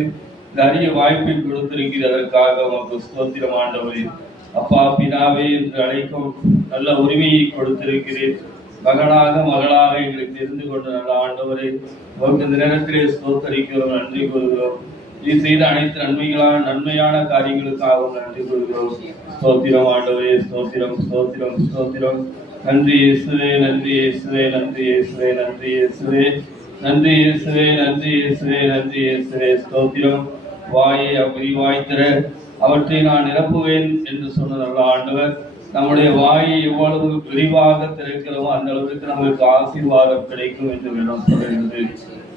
இந்த அரிய வாய்ப்பை கொடுத்திருக்கிறதற்காக உமக்கு ஸ்தோத்திரம் ஆண்டவரே. அப்பா பிதாவே என்று அழைக்கும் நல்ல உரிமையை கொடுத்திருக்கிறேன். மகனாக மகளாக எங்களுக்கு தெரிந்து கொண்ட நல்ல ஆண்டவரே, உமக்கு இந்த நேரத்திலே ஸ்தோத்தரிக்கிறோம், நன்றி கூறுகிறோம். நீ செய்த அனைத்து நன்மையான காரியங்களுக்காகவும் நன்றி கூறுகிறோம். ஸ்தோத்திரம் ஆண்டவரே, ஸ்தோத்திரம் ஸ்தோத்திரம் ஸ்தோத்திரம். நன்றி இயேசுவே, நன்றி இயேசுவே, நன்றி இயேசுவே, நன்றி இயேசுவே, நன்றி இயேசுவே, நன்றி இயேசுவே, நன்றி இயேசுவே. ஸ்தோத்திரம். வாயை விரிவாய் திற, அவற்றை நான் நிரப்புவேன் என்று சொன்ன நல்ல ஆண்டவர், நம்முடைய வாயை எவ்வளவு விரிவாக திறக்கிறோமோ அந்த அளவுக்கு நமக்கு ஆசீர்வாதம் கிடைக்கும் என்று வேதம் சொல்கிறது.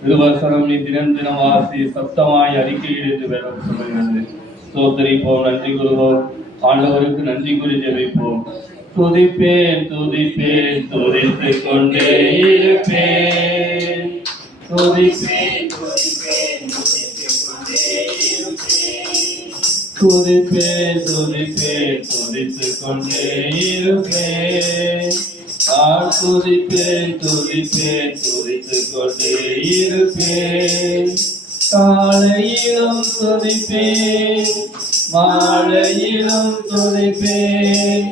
திருவசனம் நீ தினம் தினம் வாசி, சத்தமாய் அறிக்கையிடு என்று வேதம் சொல்கிறது. ஸ்தோத்தரிப்போம், நன்றி கூறுவோம், ஆண்டவருக்கு நன்றி கூறி ஜெபிப்போம். துதிப்பேன் துதிப்பேன் துதித்துக் கொண்டே இருப்பேன், துதிப்பேன் துதிப்பேன் துதித்துக் கொண்டே இருப்பேன், துதிப்பேன் துதிப்பேன் துதித்துக் கொண்டே இருப்பேன். துதிப்பேன் துதிப்பேன் துதித்துக் கொண்டே இருப்பேன். காலையிலும் துதிப்பேன் மாலையிலும் துதிப்பேன்.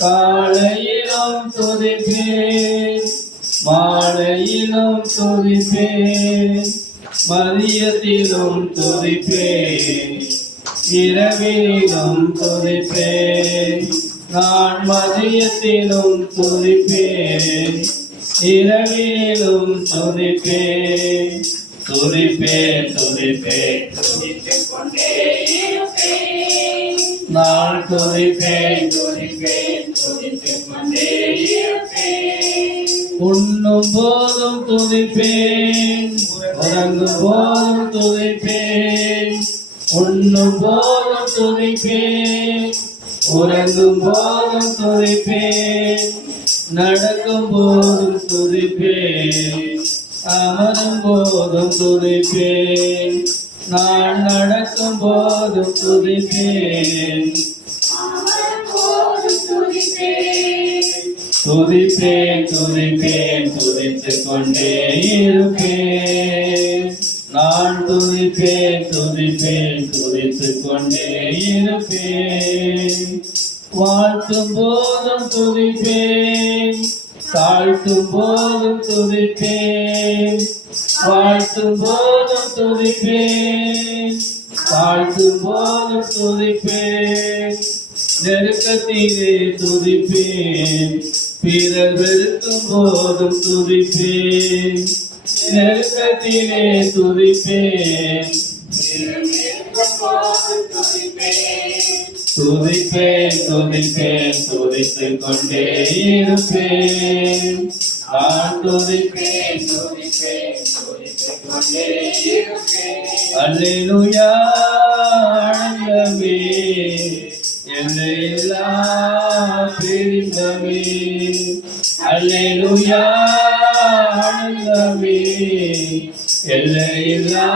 காலையிலும் துதிப்பேன் மாலையிலும் துதிப்பேன். மதியத்திலும் துதிப்பேன் இரவிலும் துதிப்பேன். நான் மதியத்திலும் துதிப்பேன் இரவிலும் துதிப்பேன். துதிப்பேன் துதிப்பேன் துதித்துக் கொண்டே இருப்பேன். நான் துதிப்பேன் துதிப்பேன் துதித்துக் கொண்டே இருப்பேன். உண்ணும் போதும் துதிப்பேன் உறங்கும் போதும் துதிப்பேன். உண்ணும் போதும் துதிப்பேன் உறங்கும் போதும் துதிப்பேன். நடக்கும் போதும் துதிப்பேன் அமரும் போதும் துதிப்பேன். நான் நடக்கும் போதும் துதிப்பேன் அமரும் போதும் துதிப்பேன். துதிப்பேன் துதிப்பேன் துதித்துக் கொண்டே இருப்பேன். நான் துதிப்பேன் துதிப்பேன் துதித்துக் கொண்டே இருப்பேன். வாழ்த்தும் போதும் துதிப்பேன் தாழ்த்தும் போதும் துதிப்பேன். வாழ்த்தும் போதும் துதிப்பேன் தாழ்த்தும் போதும் துதிப்பேன். நெருக்கத்திலே துதிப்பேன் பிறர் வெறுக்கும் போதும் துதிப்பேன். நெருக்கத்திலே துதிப்பேன் இருக்கும் போதும் துதிப்பேன். துதிப்பேன் துதிப்பேன் துதித்துக் கொண்டே இருப்பேன். நான் துதிப்பேன் துதிப்பேன் துதித்துக் கொண்டே இருப்பேன். அல்லேலூயா ஆனந்தமே எல்லையில்லா பெருந்தமே. அல்லேலூயா ஆனந்தமே எல்லையில்லா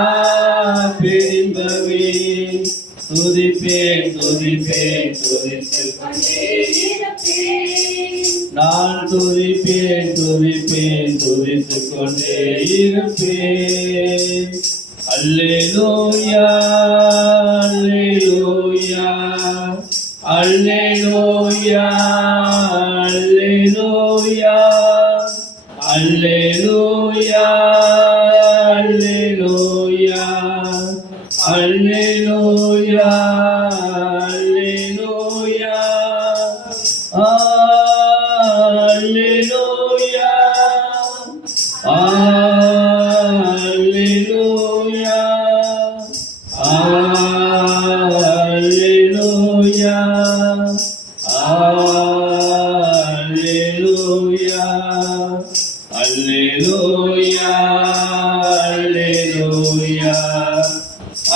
பெருந்தமே. துதிப்பேன் துதிப்பேன் துதித்துக் கொண்டே இருப்பேன். நான் துதிப்பேன் துதிப்பேன் துதித்துக் கொண்டே இருப்பேன். அல்லேலூயா அல்லேலூயா அல்லேலூயா அல்லேலூயா அல்லேலூயா அல்லேலூயா அல்லேலூயா அல்லேலூயா அல்லேலூயா அல்லேலூயா அல்லேலூயா அல்லேலூயா அல்லேலூயா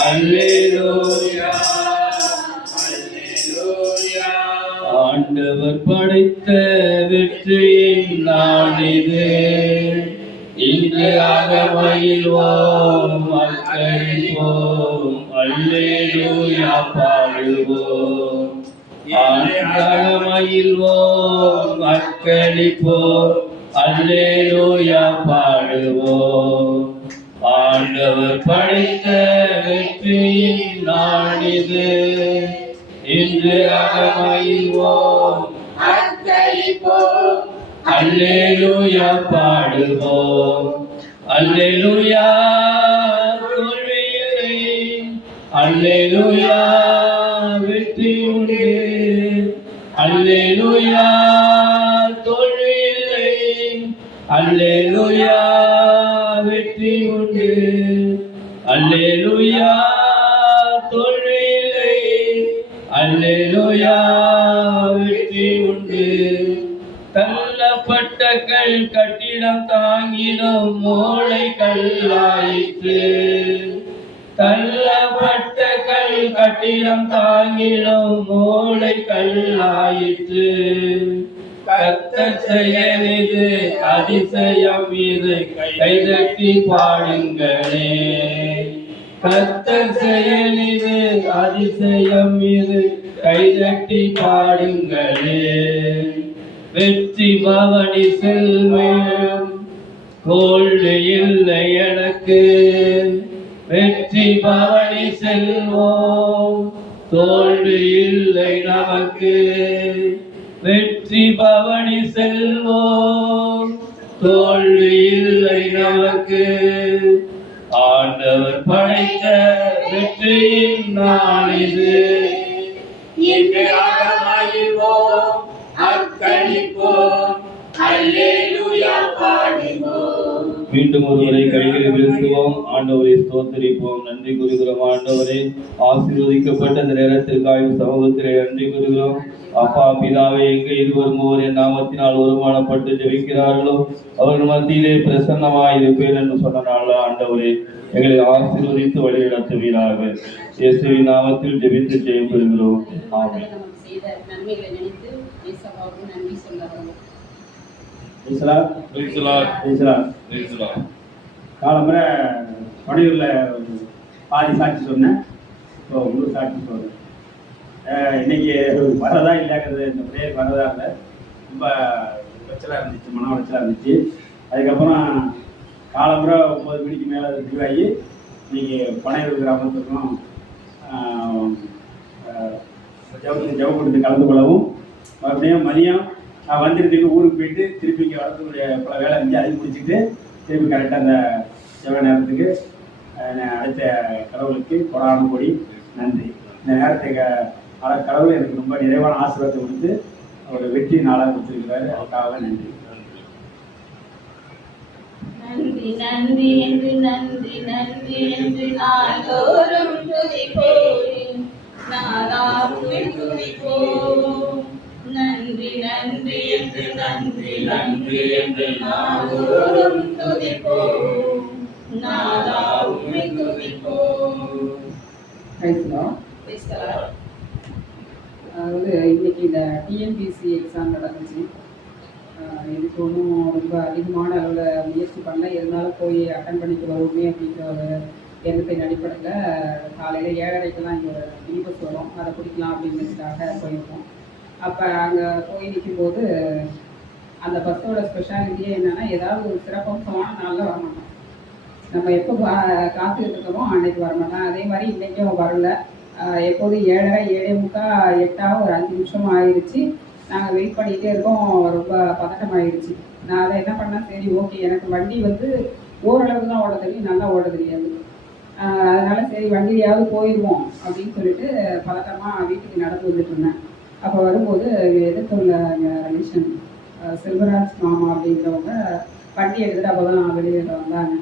அல்லேலூயா அல்லேலூயா. ஆண்டவர் படைத்த வெற்றியின் நாளிது. இன்று அகமகிழ்வோம் மக்களிப்போம் அல்லேலூயா பாடுவோம். அகமகிழ்வோம் மக்களிப்போம் அல்லேலூயா பாடுவோம். ஆண்டவர் படைத்த வெற்றியின் நாளிது. இன்று அகமகிழ்வோம் அர்ப்பணிப்போம் அல்லேலூயா பாடுவோம். அல்லேலூயா தோல்வியில்லை அல்லேலூயா வெற்றி உண்டு. அல்லேலூயா தோல்வியில்லை அல்லேலூயா வெற்றி உண்டு. அல்லேலூயா தோல்வியில்லை அல்லேலூயா வெற்றி உண்டு. தள்ளப்பட்ட கல் கட்டிடம் தாங்கிடும் மூளை கல்லாயிற்று. தள்ளப்பட்ட கல் கட்டிடம் தாங்கிடும் மூளை கல்லாயிற்று. கர்த்தர் செயல் இது அதிசயம் இது கைதட்டி பாடுங்களே. கர்த்தர் செயல் இது அதிசயம் இது கைதட்டி பாடுங்களே. வெற்றி பவனி செல்வேன், தோல்வி இல்லை எனக்கு. வெற்றி பவனி செல்வோம், தோல்வி இல்லை நமக்கு. வெற்றி பவனி செல்வோம், தோல்வி இல்லை நமக்கு. ஆண்டவர் படைத்த வெற்றியின் நாள் இது. இன்று ஆகமகிழ்வோம், அர்ப்பணிப்போம், அல்லேலூயா பாடுவோம். மீண்டும் ஒருவரை கைகளை வீழ்த்துவோம், ஆண்டவரை ஸ்தோத்தரிப்போம். நன்றி கூறுகிறோம் ஆண்டவரே, ஆசீர்வதிக்கப்பட்ட இந்த நேரத்திற்காக சமூகத்திலே நன்றி கூறுகிறோம். அப்பா பிதாவை எங்கே இருவர் மூவர் என் நாமத்தினால் ஒருமானப்பட்டு ஜெபிக்கிறார்களோ அவர்கள் மத்தியிலே பிரசன்னமாய் இருப்பேன் என்று சொன்ன நாள் ஆண்டவரே, எங்களை ஆசீர்வதித்து வழிநடத்துவீராக. இயேசுவின் நாமத்தில் ஜெபித்து ஜெயம் பெறுகிறோம். ஆமென். செய்த நன்மைகளை நினைத்து இயேசுவுக்கு நன்றி சொல்லுகிறோம். காலம்பரை பணியூரில் பாதி சாட்சி சொன்னேன், இப்போ உங்களுக்கு சாட்சி சொல்கிறேன். இன்னைக்கு வரதா இல்லைங்கிறது, இந்த பிரேயர் வரதா இல்லை, ரொம்ப உளைச்சலாக இருந்துச்சு, மன உளைச்சலாக இருந்துச்சு. அதுக்கப்புறம் காலம்பரை 9 மணிக்கு மேலே ரிவ்யூ இன்னைக்கு பனையூர் கிராமத்துக்கும் ஜவுக்கூட்டத்துக்கு கலந்து கொள்ளவும், மறுபடியும் மதியம் நான் வந்துட்டு ஊருக்கு போயிட்டு திருப்பி இங்கே வரக்கூடிய பல வேலை இருந்துச்சு, அதையும் முடிச்சுட்டு திருப்பி கரெக்டாக அந்த ஜெவ நேரத்துக்கு அழைத்த கடவுளுக்கு கொடான கொடி நன்றி. இந்த நேரத்துக்கு கடவுள் எனக்கு ரொம்ப நிறைவான ஆசீர்வாதத்தை கொடுத்து ஒரு வெற்றி நாளாக கொடுத்துருக்கிறாரு, அதுக்காக நன்றி. நன்றி நன்றி என்று நன்றி நன்றி என்று நாள்தோறும் துதிப்போம், நாளாவும் துதிப்போம். நன்றி நன்றி என்று நன்றி நன்றி என்று நாள்தோறும் துதிப்போம், நாளாவும் துதிப்போம். அதாவது இன்னைக்கு இந்த டிஎன்பிசி எக்ஸாம் நடந்துச்சு. எனக்கு ஒன்றும் ரொம்ப அதிகமான அளவில் முயற்சி பண்ணல, இருந்தாலும் போய் அட்டன் பண்ணிட்டு வருவோமே அப்படிங்கிற ஒரு எண்ணத்தின் அடிப்படையில் காலையில் 7:30க்கெல்லாம் இங்கே மினி பஸ் வரும், அதை பிடிக்கலாம் அப்படிங்கிறதுக்காக போயிருக்கோம். அப்போ அங்கே போய் நிற்கும்போது அந்த பஸ்ஸோட ஸ்பெஷாலிட்டியே என்னென்னா, ஏதாவது ஒரு சிறப்பம்சமான நாளில் வரமாட்டோம். நம்ம எப்போ காத்துக்கிட்டு இருக்கோமோ அன்னைக்கு வரமாட்டோம். அதே மாதிரி இன்றைக்கும் வரல. எப்போதும் 7:30, 7:45, 8 ஒரு 5 நிமிஷம் ஆயிடுச்சு. நாங்கள் வெயிட் பண்ணிகிட்டே இருக்கோம், ரொம்ப பதட்டமாகிடுச்சு. நான் அதை என்ன பண்ணேன், சரி ஓகே, எனக்கு வண்டி வந்து ஓரளவுக்கு தான் ஓட தெரியும், நல்லா ஓட தெரியாது. அதனால் சரி வண்டியிலையாவது போயிடுவோம் அப்படின்னு சொல்லிட்டு பதட்டமாக வீட்டுக்கு நடந்து வந்துட்டு இருந்தேன். அப்போ வரும்போது எதிர்த்துள்ள ரிலேஷன் செல்வராஜ் மாமா அப்படிங்கிறவங்க வண்டி எடுத்துகிட்டு அப்போ தான் வெளியில் வந்தாங்க.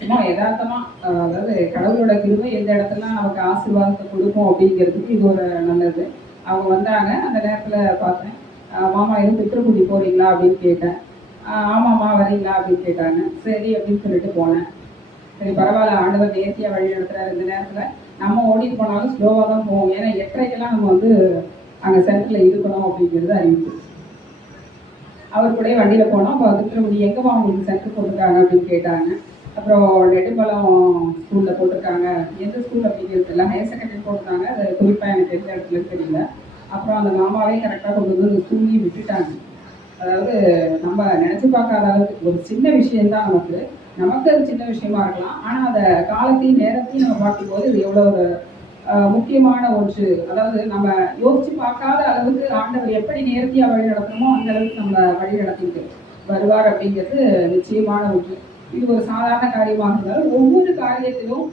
சும்மா யதார்த்தமாக, அதாவது கடவுளோட கிருபை எந்த இடத்துலாம் நமக்கு ஆசீர்வாதத்தை கொடுக்கும் அப்படிங்கிறதுக்கு இது ஒரு நல்லது. அவங்க வந்தாங்க. அந்த நேரத்தில் பார்த்தேன், மாமா எதுவும் திருப்பதி போகிறீங்களா அப்படின்னு கேட்டேன். ஆமாம்மா வரீங்களா அப்படின்னு கேட்டாங்க. சரி அப்படின்னு சொல்லிட்டு போனேன். சரி பரவாயில்ல, ஆண்டவர் நேர்த்தியாக வழி நடத்துகிறார். இந்த நேரத்தில் நம்ம ஓடிட்டு போனாலும் ஸ்லோவாக தான் போவோம், ஏன்னா 8:30க்கெல்லாம் நம்ம வந்து அங்கே சென்டரில் இருக்கணும் அப்படிங்கிறது அறிவிப்பு. அவர் கூட வண்டியில் போனோம். அப்போ திருப்பதி எங்கேப்பா உங்களுக்கு சென்டர் போட்டிருக்காங்க அப்படின்னு கேட்டாங்க. அப்புறம் நெடும்பாலம் ஸ்கூலில் போட்டிருக்காங்க. எந்த ஸ்கூல் அப்படிங்கிறது இல்லை, ஹையர் செகண்டரி போட்டிருக்காங்க. அது குறிப்பாக எனக்கு எந்த இடத்துலன்னு தெரியல. அப்புறம் அந்த மாமாவே கரெக்டாக கொண்டு வந்து அந்த ஸ்கூல்லையும் விட்டுட்டாங்க. அதாவது நம்ம நினச்சி பார்க்காத அளவுக்கு ஒரு சின்ன விஷயம்தான் நமக்கு அது சின்ன விஷயமா இருக்கலாம். ஆனால் அந்த காலத்தையும் நேரத்தையும் நம்ம பார்க்கும்போது இது எவ்வளோ ஒரு முக்கியமான ஒன்று. அதாவது நம்ம யோசித்து பார்க்காத அளவுக்கு ஆண்டவர் எப்படி நேர்த்தியாக வழி நடத்தணுமோ அந்த அளவுக்கு நம்ம வழி நடத்திட்டு வருவார் அப்படிங்கிறது நிச்சயமான ஒன்று. இது ஒரு சாதாரண காரியமாக இருந்தாலும் ஒவ்வொரு காரியத்திலும்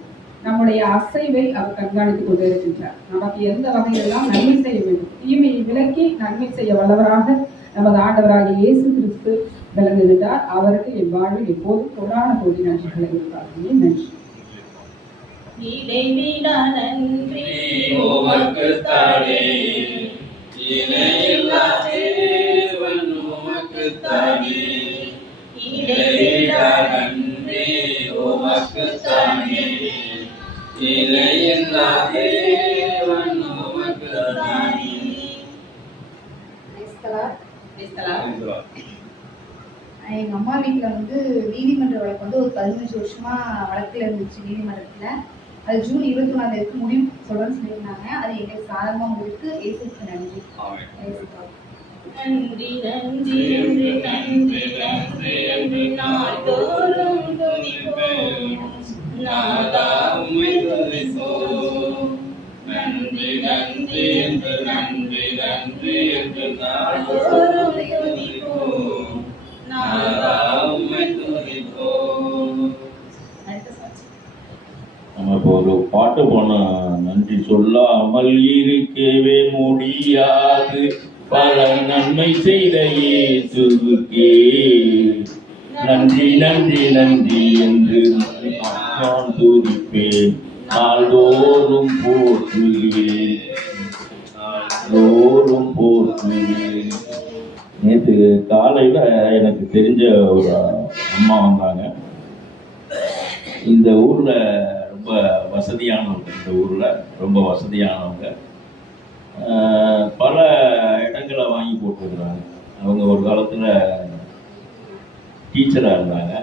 நம்முடைய அசைவை அவர் கண்காணித்துக் கொண்டு இருக்கின்றார். நமக்கு எந்த வகையெல்லாம் நன்மை செய்ய வேண்டும், தீமையை விலக்கி நன்மை செய்ய வல்லவராக நமது ஆண்டவராகிய இயேசு கிறிஸ்து விளங்குகின்றார். அவருக்கு என் வாழ்வில் எப்போதும் கொடான கோடி நன்றிகளை இருக்காங்க. நன்றி. இடைவிடா நன்றி உமக்குத்தானே, இணையில்லா தேவன் உமக்குத்தானே. இடைவிடா நன்றி உமக்குத்தானே, இணையில்லா தேவன் உமக்குத்தானே. எங்கள் அம்மா வீட்டில் வந்து நீதிமன்ற வழக்கு வந்து ஒரு 15 வருஷமா வழக்கில் இருந்துச்சு நீதிமன்றத்தில். அது ஜூன் 21 முடிவு சொல்கிறேன்னு சொல்லியிருந்தாங்க. அது எங்களுக்கு சாதகமாக முடிவுக்கு இயேசுவுக்கு நன்றி. நன்றி நன்றி என்று நன்றி நன்றி என்று நாள்தோறும் துதிப்போம். நாதா உம்மை துதிப்போம். நன்றி நன்றி என்று நன்றி நன்றி என்று நாள்தோறும் துதிப்போம். நாதா உம்மை துதிப்போம். நம்ம இப்போ ஒரு பாட்டு போனா நன்றி சொல்லாமல் இருக்கவே முடியாது பல நன்மை செய்த இயேசுவுக்கே நன்றி நன்றி நன்றி என்று நான் துதிப்பேன். நாள்தோறும் போற்றுவேன், நாள்தோறும் போற்றுவேன். நேற்று காலையில் எனக்கு தெரிஞ்ச ஒரு அம்மா வந்தாங்க. இந்த ஊரில் ரொம்ப வசதியானவங்க, இந்த ஊரில் ரொம்ப வசதியானவங்க. பல இடங்களை வாங்கி போட்டுருக்குறாங்க. அவங்க ஒரு காலத்தில் டீச்சராக இருந்தாங்க.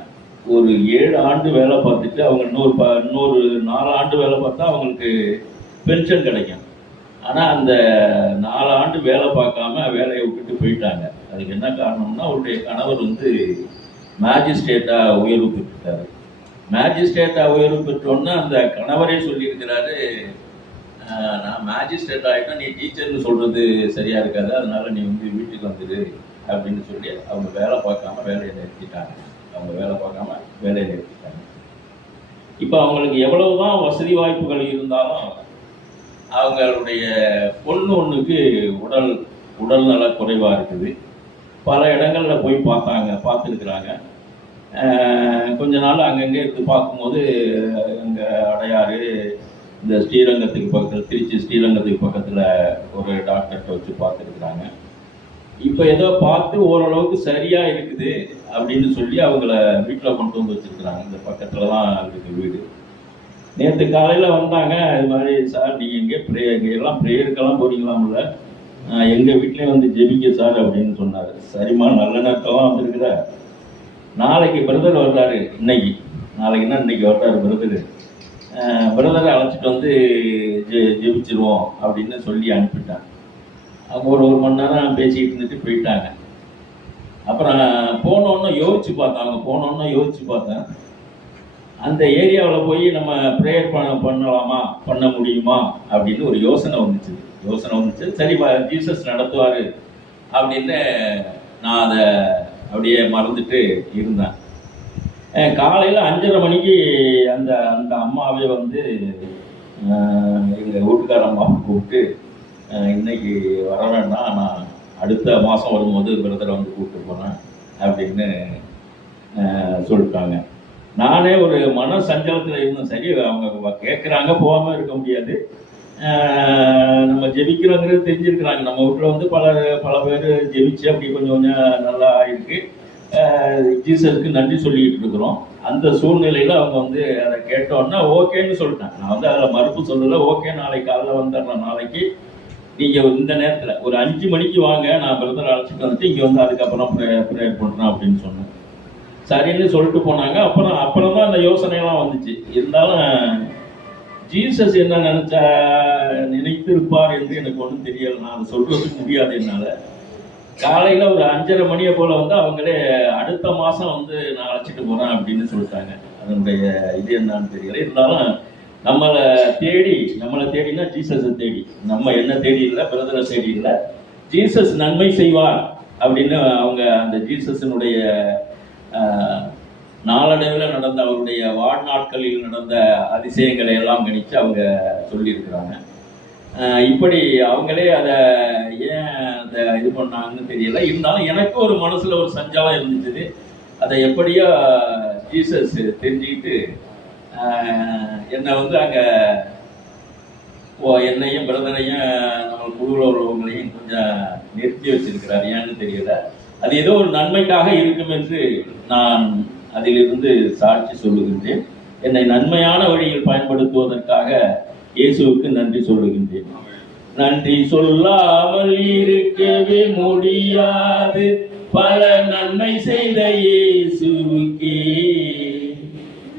ஒரு 7 ஆண்டு வேலை பார்த்துட்டு அவங்க இன்னொரு 4 ஆண்டு வேலை பார்த்தா அவங்களுக்கு பென்ஷன் கிடைக்கும். ஆனால் அந்த 4 ஆண்டு வேலை பார்க்காம வேலையை விட்டுட்டு போயிட்டாங்க. அதுக்கு என்ன காரணம்னா அவருடைய கணவர் மேஜிஸ்ட்ரேட்டாக உயர்வு பெற்றுட்டாரு. மேஜிஸ்ட்ரேட்டாக உயர்வு பெற்றோன்னா அந்த கணவரே சொல்லியிருக்கிறாரு, நான் மேஜிஸ்ட்ரேட் ஆகிட்டா நீ டீச்சர்னு சொல்கிறது சரியாக இருக்காது, அதனால நீ வீட்டுக்கு வந்துடு அப்படின்னு சொல்லி அவங்க வேலை பார்க்காம வேலையை நிறுத்திட்டாங்க. இப்போ அவங்களுக்கு எவ்வளவுதான் வசதி வாய்ப்புகள் இருந்தாலும் அவங்களுடைய பொண்ணு ஒன்றுக்கு உடல்நல குறைவாக இருக்குது. பல இடங்களில் போய் பார்த்துருக்குறாங்க. கொஞ்ச நாள் அங்கங்கே இருந்து பார்க்கும்போது அங்கே அடையாறு, இந்த ஸ்ரீரங்கத்துக்கு பக்கத்தில், திருச்சி ஸ்ரீரங்கத்துக்கு பக்கத்தில் ஒரு டாக்டர்கிட்ட வச்சு பார்த்துருக்குறாங்க. இப்போ ஏதோ பார்த்து ஓரளவுக்கு சரியாக இருக்குது அப்படின்னு சொல்லி அவங்கள வீட்டில் கொண்டு வந்து வச்சுருக்குறாங்க. இந்த பக்கத்தில் தான் இருக்குது வீடு. நேற்று காலையில் வந்தாங்க. இது மாதிரி சார் நீங்கள் எங்கெல்லாம் ப்ரேயருக்கெல்லாம் போகிறீங்களாம்ல, எங்கள் வீட்லேயும் வந்து ஜெபிக்க சார் அப்படின்னு சொன்னார். சரிம்மா, நல்ல நேரத்தெல்லாம் வந்துருக்குற. நாளைக்கு பிரதர் வர்றாரு. இன்னைக்கு வர்றாரு பிரதரை அழைச்சிட்டு வந்து ஜெபிச்சிருவோம் அப்படின்னு சொல்லி அனுப்பிட்டாங்க. அவங்க ஒரு மணி நேரம் பேசிக்கிட்டு இருந்துட்டு போயிட்டாங்க. அப்புறம் போனோன்னு யோசிச்சு பார்த்தேன். அந்த ஏரியாவில் போய் நம்ம ப்ரேயர் பண்ண முடியுமா அப்படின்னு ஒரு யோசனை வந்துச்சு. சரி, ஜீசஸ் நடத்துவார் அப்படின்னு நான் அதை அப்படியே மறந்துட்டு இருந்தேன். காலையில் 5:30 மணிக்கு அந்த அம்மாவே வந்து எங்கள் வீட்டுக்கார அம்மாவை கூப்பிட்டு, இன்னைக்கு வர வேண்டாம், நான் அடுத்த மாதம் வரும்போது பிரதரை வந்து கூப்பிட்டு போனேன் அப்படின்னு சொல்லிட்டாங்க. நானே ஒரு மன சஞ்சலத்தில் இருந்தேன். சரி, அவங்க கேட்குறாங்க, போகாமல் இருக்க முடியாது. நம்ம ஜெபிக்கிறோங்கிறது தெரிஞ்சிருக்கிறாங்க. நம்ம வீட்டில் வந்து பல பேர் ஜெபிச்சு அப்படி கொஞ்சம் நல்லா இருக்கு. ஜீசஸுக்கு நன்றி சொல்லிக்கிட்டு இருக்கிறோம். அந்த சூழ்நிலையில் அவங்க வந்து அதை கேட்டோன்னா ஓகேன்னு சொல்லிட்டேன். நான் வந்து அதில் மறுப்பு சொல்லலை. ஓகே, நாளைக்கு காலையில் வந்துடுறேன். நாளைக்கு நீங்கள் இந்த நேரத்தில் ஒரு 5 மணிக்கு வாங்க, நான் பிரதர் அழைச்சிட்டு வந்துட்டு இங்கே வந்து அதுக்கப்புறம் ப்ரேயர் பண்ணுறேன் அப்படின்னு சொன்னேன். சரின்னு சொல்லிட்டு போனாங்க. அப்புறம் தான் அந்த யோசனையெல்லாம் வந்துச்சு. இருந்தாலும் ஜீசஸ் என்ன நினைத்திருப்பார் என்று எனக்கு ஒன்றும் தெரியலை. நான் அதை சொல்கிறதுக்கு முடியாது என்னால். காலையில் ஒரு 5:30 மணியை போல் வந்து அவங்களே அடுத்த மாதம் வந்து நான் அழைச்சிட்டு போகிறேன் அப்படின்னு சொல்லிட்டாங்க. அதனுடைய இது என்னன்னு தெரியல. இருந்தாலும் நம்மளை தேடினா ஜீசஸை தேடி, நம்ம என்ன தேடி இல்லை, பிரதரை தேடி இல்லை, ஜீசஸ் நன்மை செய்வார் அப்படின்னு அவங்க அந்த ஜீசஸினுடைய நாளடைவில் நடந்த அவருடைய வாழ்நாட்களில் நடந்த அதிசயங்களை எல்லாம் கணித்து அவங்க சொல்லியிருக்கிறாங்க. இப்படி அவங்களே அதை ஏன் அதை இது பண்ணாங்கன்னு தெரியல. இருந்தாலும் எனக்கு ஒரு மனசில் ஒரு சஞ்சலம் இருந்துச்சு. அதை எப்படியோ ஜீசஸ் தெரிஞ்சுக்கிட்டு என்னை வந்து அங்கே என்னையும் பிரதரையும் நம்ம குழுவில் உள்ளவங்களையும் கொஞ்சம் நிறுத்தி வச்சிருக்கிறார். ஏன்னு தெரியல. அது ஏதோ ஒரு நன்மைக்காக இருக்கும் என்று நான் அதிலிருந்து சாட்சி சொல்லுகின்றேன். என்னை நன்மையான வழியில் பயன்படுத்துவதற்காக இயேசுவுக்கு நன்றி சொல்லுகின்றேன். நன்றி சொல்லாமல் இருக்கவே முடியாது பல நன்மை செய்த இயேசுவுக்கே.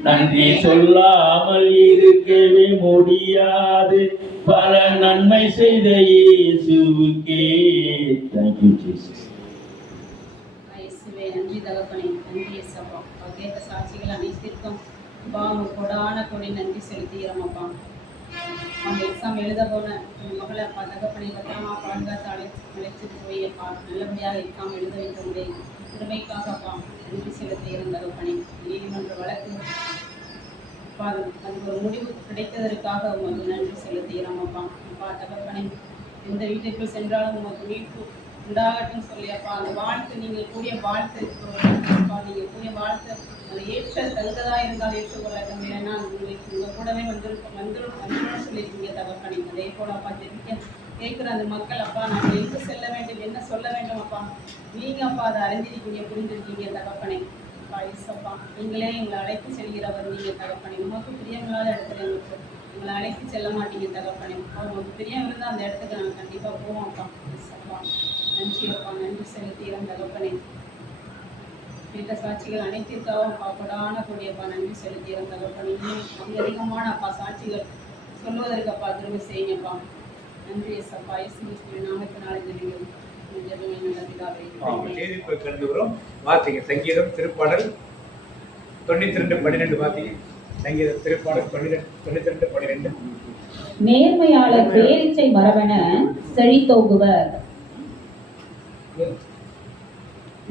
நன்றி சொல்லாமல் இருக்கவே முடியாது பல நன்மை செய்த இயேசுவுக்கே. Thank you, Jesus. இயேசுவே நன்றி தகப்பனே, நன்றி இயேசப்பா. கேட்ட சாட்சிகள் அனைத்திற்கும் கொடான கொடி நன்றி செலுத்துகிறோம் அப்பா. அந்த எக்ஸாம் எழுத போன மகளை அப்பா தகப்பனை பத்திரமா பாதுகாத்து அழைச்சிட்டு போய் அப்பா நல்லபடியாக எக்ஸாம் எழுத வைத்தவங்களுடைய திறமைக்காக அப்பா நன்றி செலுத்துகிறோம் தகப்பனே. நீதிமன்ற வழக்கு அப்பா அதுக்கு ஒரு முடிவு கிடைத்ததற்காக உங்களுக்கு நன்றி செலுத்துகிறோம் அப்பா. அப்பா தகப்பனை எந்த வீட்டிற்குள் சென்றாலும் உங்களுக்கு மீட்பு உண்டாகட்டும் சொல்லி அப்பா அந்த வாழ்த்து நீங்கள் கூடிய வாழ்த்து அப்பா நீங்கள் கூடிய வாழ்த்து அது ஏற்ற தகுந்ததாக இருந்தால் ஏற்றுக்கொள்ளட்டும். ஏன்னா உங்களுக்கு உங்கள் கூடவே வந்துடும் சொல்லியிருக்கீங்க தகப்பனை. அதே போல அப்பா கேட்குற அந்த மக்கள் அப்பா நாங்கள் எங்கே செல்ல வேண்டும் என்ன சொல்ல வேண்டும் அப்பா நீங்கள் அப்பா அதை அறிந்திருக்கீங்க புரிஞ்சிருக்கீங்க தகப்பனை. அப்பா இசப்பா நீங்களே எங்களை அழைத்து செல்கிறவர் நீங்கள் தகப்பனை. உமக்கு பிரியமில்லாத இடத்துல எங்களை அழைத்து செல்ல மாட்டீங்க தகப்பனை. உங்களுக்கு பிரியம் இருந்தால் அந்த இடத்துக்கு நாங்கள் கண்டிப்பாக போவோம் அப்பா இசப்பா. நன்றி அப்பா நன்றி செலுத்துகிறோம் தகப்பனை. கேட்ட சாட்சிகள் அனைத்திற்காகவும் அப்பா கொடான கூடியப்பா நன்றி செலுத்துகிறோம் தகப்பனை. அதிகமான அப்பா சாட்சிகள் சொல்வதற்கு அப்பா திரும்ப செய்யுங்கப்பா. நன்றி இயேசப்பா. இயேசு நாமத்தினாலே கடந்து வரும் வாசிங்க. சங்கீதம் திருப்பாடல் 92:12 வாசிங்க. சங்கீதம் திருப்பாடல் 92:12. நேர்மையாளர் பேரீச்சை மரபென செழித்தோங்குவர்.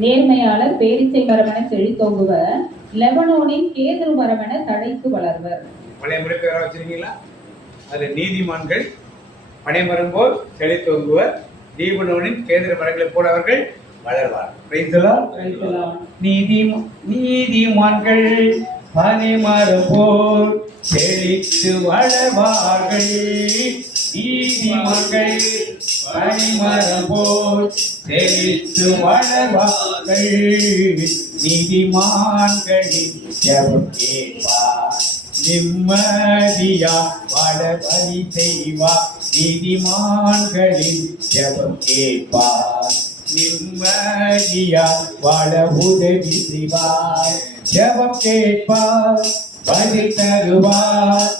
நேர்மையாளர் பேரீச்சை மரமென செழித்தோங்குவர், லெபனோனின் கேதுரு மரமென தழைத்து வளர்வர். பழைய முறைக்கு யாராவது வச்சிருக்கீங்களா? அது நீதிமான்கள் பனைமரம் போல் செழித்தோங்குவர், லீபனோனின் கேதுரு மரங்களை போல அவர்கள் வளர்வார். நீதிமான்கள் பனைமரம் போல் செழித்து வளர்வார்கள். நீதிமான்கள் பனைமரம் போல் செழித்து வளர்வார்கள். நீதிமான்களின் ஜெபம் கேட்பார், நிம்மதியா வாழ வழி செய்வார். நீதிமான்களின் ஜெபம் கேட்பார், நிம்மதியா வாழ உதவி செய்வார். ஜெபம் கேட்பார், பதில் தருவார்.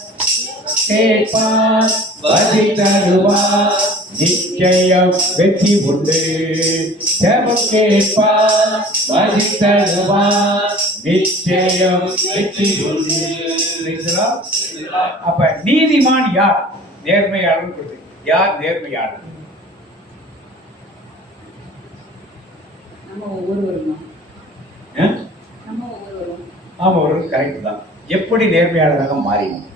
கேட்பார், பதில் தருவார். நிச்சயம் வெற்றி உண்டு. ஜெபம் கேட்பார், பதில் தருவார். நிச்சயம் வெற்றி உண்டு. அப்ப நீதிமான் யார்? நேர்மையாளர். யார் நேர்மையாளர்? ஆமா, ஒரு கரெக்ட் தான். எப்படி நேர்மையாளராக மாறினோம்?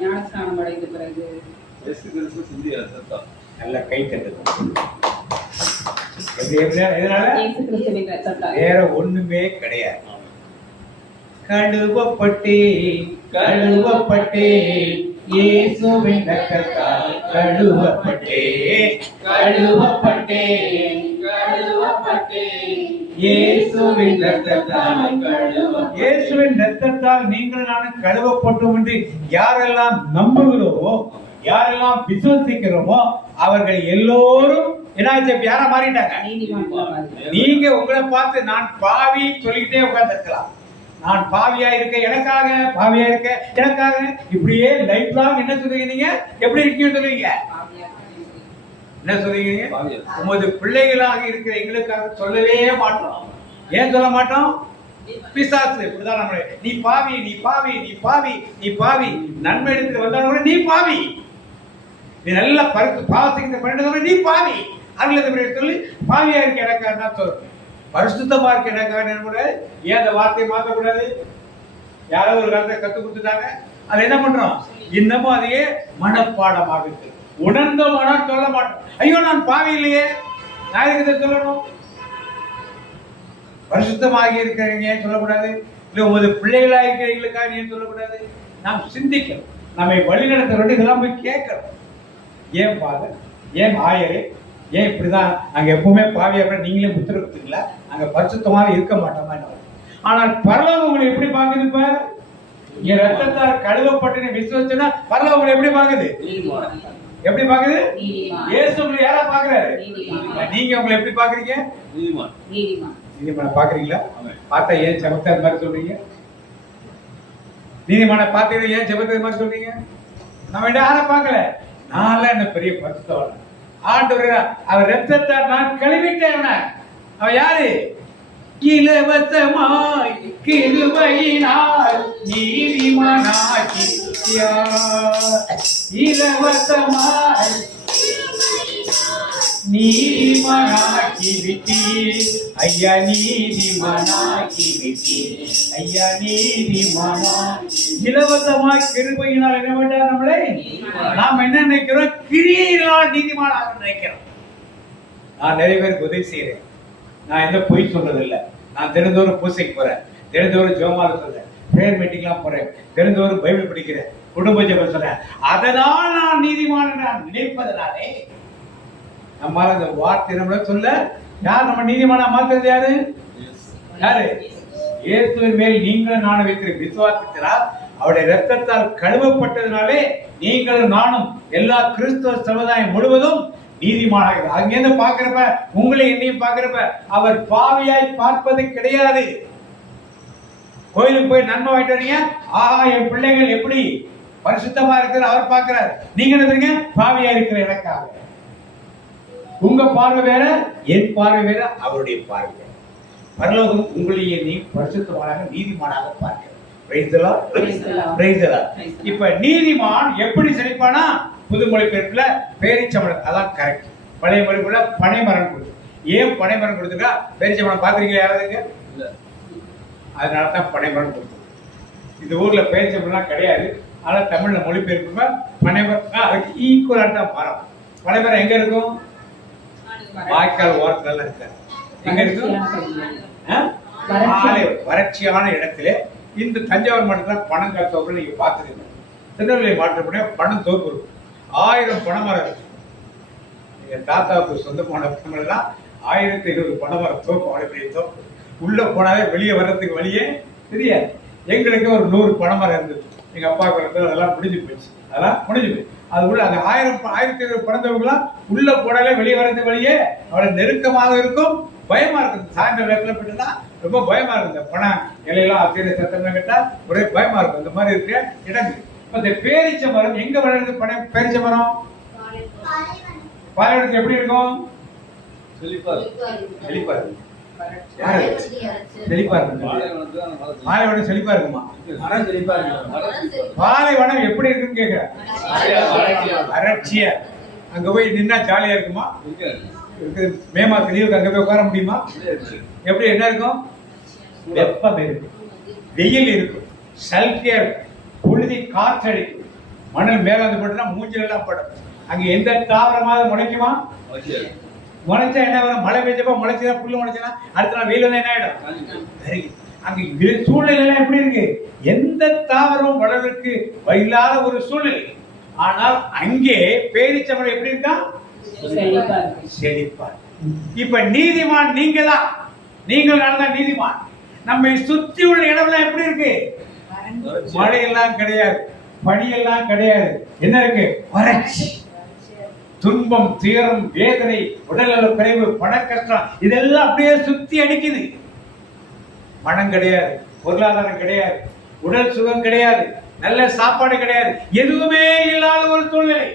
ஞானஸ்நானம் அடைந்த பிறகு நல்ல கை தட்டுது. வேற ஒண்ணுமே கிடையாது. கழுவப்பட்டே கழுவப்பட்டே இயேசுவின் இரத்தத்தால் கழுவப்பட்டே கழுவப்பட்டே கழுவப்பட்டே இயேசுவின் இரத்தத்தால் கழுவப்பட்டே. இயேசுவின் இரத்தத்தால் நீங்கள் நானும் கழுவப்பட்டோம் என்று யாரெல்லாம் நம்புகிறோமோ, யாரெல்லாம் விசுவசிக்கிறோமோ அவர்கள் எல்லோரும் யாரா மாறிட்டாங்க. நீங்க உங்களை பார்த்து நான் பாவி சொல்லிக்கிட்டே உட்கார்ந்து இருக்கலாம். நான் பாவியா இருக்க எனக்காக, பாவியா இருக்க எனக்காக, இப்படியே லைஃப் லாங் என்ன சொல்றீங்க? நீங்க எப்படி இருக்கீங்க சொல்றீங்க? என்ன சொல்றீங்க? உமது பிள்ளைகளாக இருக்கிற எங்களுக்காக சொல்லவே மாட்டோம். ஏன் சொல்ல மாட்டோம்? பிசாசு இப்படிதான் நம்மளே, நீ பாவி, நீ பாவி, நீ பாவி, நீ பாவி. நன்மை எடுத்து வந்தாலும் நீ பாவி, நீ நல்ல பாவத்தை பண்ணிட்டு நீ பாவி. அதுல சொல்லி பாவியா இருக்க எனக்காக சொல்றேன். பரிசுத்தமா இருக்க எனக்காக கூட ஏன் அந்த வார்த்தையை மாற்றக்கூடாது? யாராவது ஒரு காலத்தை கற்றுக் கொடுத்துட்டாங்க, அதை என்ன பண்றோம்? இன்னமும் அதையே மனப்பாடமாக இருக்கு. உணர்ந்தவனால் சொல்ல மாட்டோம். ஐயோ நான் பாவி இல்லையே, நான் இருக்கிறத சொல்லணும். பரிசுத்தமாகி இருக்கிறீங்க ஏன் சொல்லக்கூடாது? இல்லை உமது பிள்ளைகளா இருக்கிறீங்களுக்காக ஏன் சொல்லக்கூடாது? நாம் சிந்திக்கணும். நம்மை வழிநடத்த வேண்டிய இதெல்லாம் போய் கேட்கணும். ஏன் ஃபாதர், ஏன் ஆயரே, ஏன் இப்படிதான் நாங்க எப்பவுமே பாவியா நீங்களே புத்திரக்குங்களா? நாங்க பரிசுத்தமாக இருக்க மாட்டோமா? ஆனால் பரலோகம் உங்களை எப்படி பாக்குது? இப்ப இங்க ரத்தத்தால் கழுவப்பட்டு விசுவச்சுன்னா பரலோகம் உங்களை எப்படி பாக்குது? எப்படி பாக்குது? இயேசு உங்களை யாரா பாக்குறாரு? நீங்க உங்களை எப்படி பாக்குறீங்க? நீதிமான் பாக்குறீங்களா? பார்த்தா ஏன் சமத்தா மாதிரி சொல்றீங்க? நீதிமான பார்த்தீங்க ஏன் ஜெபத்துக்கு மாதிரி சொல்றீங்க? நம்ம யாரை பார்க்கல, நான் என்ன பெரிய பரிசுத்தவான். ஆண்டவர் அவர் ரத்தத்தால் நான் கழுவிட்டேன். அவன் யாரு? இலவசமாய் கிருபையினால் நீதிமானாக்கிவிட்டார். இலவசமாய் நீதிமானாக்கிவிட்டீர். ஐயா நீதிமானாக்கிவிட்டீர். ஐயா நீதிமானா. இலவசமாய் கிருபையினால் என்ன பண்ணார் நம்மளை? நாம் என்ன நினைக்கிறோம்? கிரியினால் நீதிமானாக நினைக்கிறோம். நான் நிறைய பேருக்கு உதவி செய்யறேன். நான் எந்த பொய் சொல்றதில்லை. நான் தினந்தோறும் பூசைக்கு போறேன், தினந்தோறும் ஜெபமால சொல்றேன், பிரேயர் மீட்டிங்லாம் போறேன், தினந்தோறும் பைபிள் படிக்கிறேன், குடும்ப ஜெபம் சொல்றேன். அதனால் நான் நீதிமான நான் நினைப்பதனாலே நம்மால அந்த வார்த்தை நம்மள சொல்ல யார் நம்ம நீதிமானா மாத்துறது? யாரு? யாரு? இயேசுவின் மேல் நீங்களும் நானும் வைத்திருக்க விசுவாசத்தினால் அவருடைய ரத்தத்தால் கழுவப்பட்டதுனாலே நீங்களும் நானும் எல்லா கிறிஸ்தவ சமுதாயம் முழுவதும் நீதிமானாக. அங்கிருந்து பாக்குறப்ப உங்களை என்னையும் பாக்குறப்ப அவர் பாவியாய் பார்ப்பது கிடையாது. கோயிலுக்கு போய் நன்மை வாங்கிட்டு வரீங்க, ஆஹா என் பிள்ளைகள் எப்படி பரிசுத்தமா இருக்கிற அவர் பார்க்கிறார். நீங்க என்ன பாவியா இருக்கிற எனக்காக. உங்க பார்வை வேற, என் பார்வை வேற, அவருடைய பார்வை வேற. பரலோகம் உங்களையே நீ பரிசுத்தமானாக நீதிமானாக பார்க்கிறார். இப்ப நீதிமான் எப்படி செழிப்பானா? புது மொழிபெயர்ப்புல பேரிச்சம்பழம், அதான் கரெக்ட். பழைய மொழிபெயர்ப்புல பனைமரம் கொடுத்து. ஏன் பனைமரம் கொடுத்துருக்கா? பேரிச்சம்பழம் பாக்குறீங்களா யாராவது? அதனாலதான் பனைமரம் கொடுத்து. இந்த ஊர்ல பேரிச்சம்பழம் கிடையாது. ஆனா தமிழ்ல மொழிபெயர்ப்பு பனைமரம் அதுக்கு ஈக்குவலான மரம். பனைமரம் எங்க இருக்கும்? வாய்க்கால் ஓரத்துல இருக்காது. எங்க இருக்கும்? வறட்சியான இடத்துல. இந்த தஞ்சாவூர் மாவட்டத்துல பனங்காய் தோப்பு நீங்க பாத்துருக்கீங்க. திருநெல்வேலி மாவட்டத்துல பனம் தோப்பு இருக்கும். 1000 பனைமரம் இருக்கு. எங்க தாத்தாவுக்கு சொந்தமான பனமெல்லாம் 1020 பனைமரம் தோப்பு. அவ்வளவு பெரிய தோப்பு. உள்ள போனாலே வெளியே வர்றதுக்கு வழியே தெரியாது. எங்களுக்கு ஒரு 100 பனைமரம் இருந்தது. எங்க அப்பாவுக்கு அதெல்லாம் முடிஞ்சு போச்சு. அதெல்லாம் முடிஞ்சு போச்சு. அது உள்ள அந்த 1020 பனந்தோப்புலாம் உள்ள போனாலே வெளியே வர்றதுக்கு வழியே அவ்வளவு நெருக்கமாக இருக்கும். பயமா இருக்கும். சாயந்தர நேரத்துல போயிட்டுனா ரொம்ப பயமா இருக்கும். இந்த பணம் இலையெல்லாம் அப்படியே சத்தம் கேட்டா ஒரே பயமா இருக்கும். இந்த மாதிரி இருக்க இடங்கள். இந்த பேரிச்ச மரம் எங்க வளருது? பேரிச்ச மரம் பாலைவனத்துல எப்படி இருக்கும்? செழிப்பா இருக்கும். செழிப்பா இருக்கும். பாலைவனம் செழிப்பா இருக்குமா? பாலைவனம் எப்படி இருக்குன்னு கேக்குறேன். வறட்சியா. அங்க போய் நின்னா ஜாலியா இருக்குமா? மே மாசம் லீவுக்கு அங்க போய் உட்கார முடியுமா? எப்படி என்ன இருக்கும்? வெப்பம் இருக்கும், வெயில் இருக்கும், சல்கியா இருக்கும், புழுதி காற்றடிக்கும், மணல் மேல வந்து போட்டுனா மூஞ்சில எல்லாம் படும். அங்க எந்த தாவரமாவது முளைக்குமா? முளைச்சா என்ன வரும்? மழை பெய்ஞ்சப்ப முளைச்சா புல்லு முளைச்சா அடுத்த நாள் வெயில் வந்து என்ன ஆயிடும்? அங்க சூழ்நிலை எல்லாம் எப்படி இருக்கு? எந்த தாவரமும் வளர்றதுக்கு இல்லாத ஒரு சூழ்நிலை. ஆனால் அங்கே பேரிச்சம்பழம் எப்படி இருக்கா? செழிப்பா. இப்ப நீதிமான் நீங்க தான். நீங்கள் தான் நீதிமான். நம்மை சுத்தி உள்ள இடம்லாம் எப்படி இருக்கு? மழையெல்லாம் கிடையாது, பனியெல்லாம் கிடையாது. என்ன இருக்கு? வறட்சி, துன்பம், துயரம், வேதனை, உடல்நல குறைவு, பண கஷ்டம், இதெல்லாம் அப்படியே சுத்தி அடிக்குது. மனம் கிடையாது, பொருளாதாரம் கிடையாது, உடல் சுகம் கிடையாது, நல்ல சாப்பாடு கிடையாது, எதுவுமே இல்லாத ஒரு சூழ்நிலை.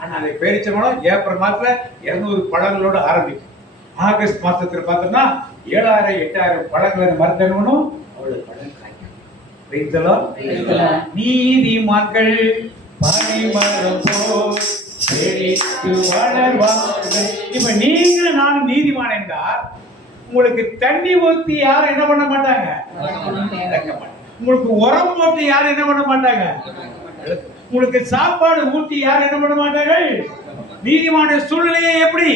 ஆனா அதை பேரிச்சம்பழம் ஏப்ரல் மாசத்துல 200 பழங்களோட ஆரம்பிக்கும். ஆகஸ்ட் மாசத்துல பார்த்தோம்னா 7000 8000 பழங்கள் மருந்தனும் அவ்வளவு பழம் காய்க்கும். நீதிமான்கள் பனைமரம் போல் செழித்து வளர்வார்கள். இப்ப நீங்களும் நானும் நீதிமான் என்றால் உங்களுக்கு தண்ணி ஊத்தி யாரும் என்ன பண்ண மாட்டாங்க? உங்களுக்கு உரம் போட்டு யாரும் என்ன பண்ண மாட்டாங்க? உங்களுக்கு சாப்பாடு ஊட்டி யாரும் என்ன பண்ண மாட்டார்கள்? நீதிமான சூழ்நிலையை எப்படி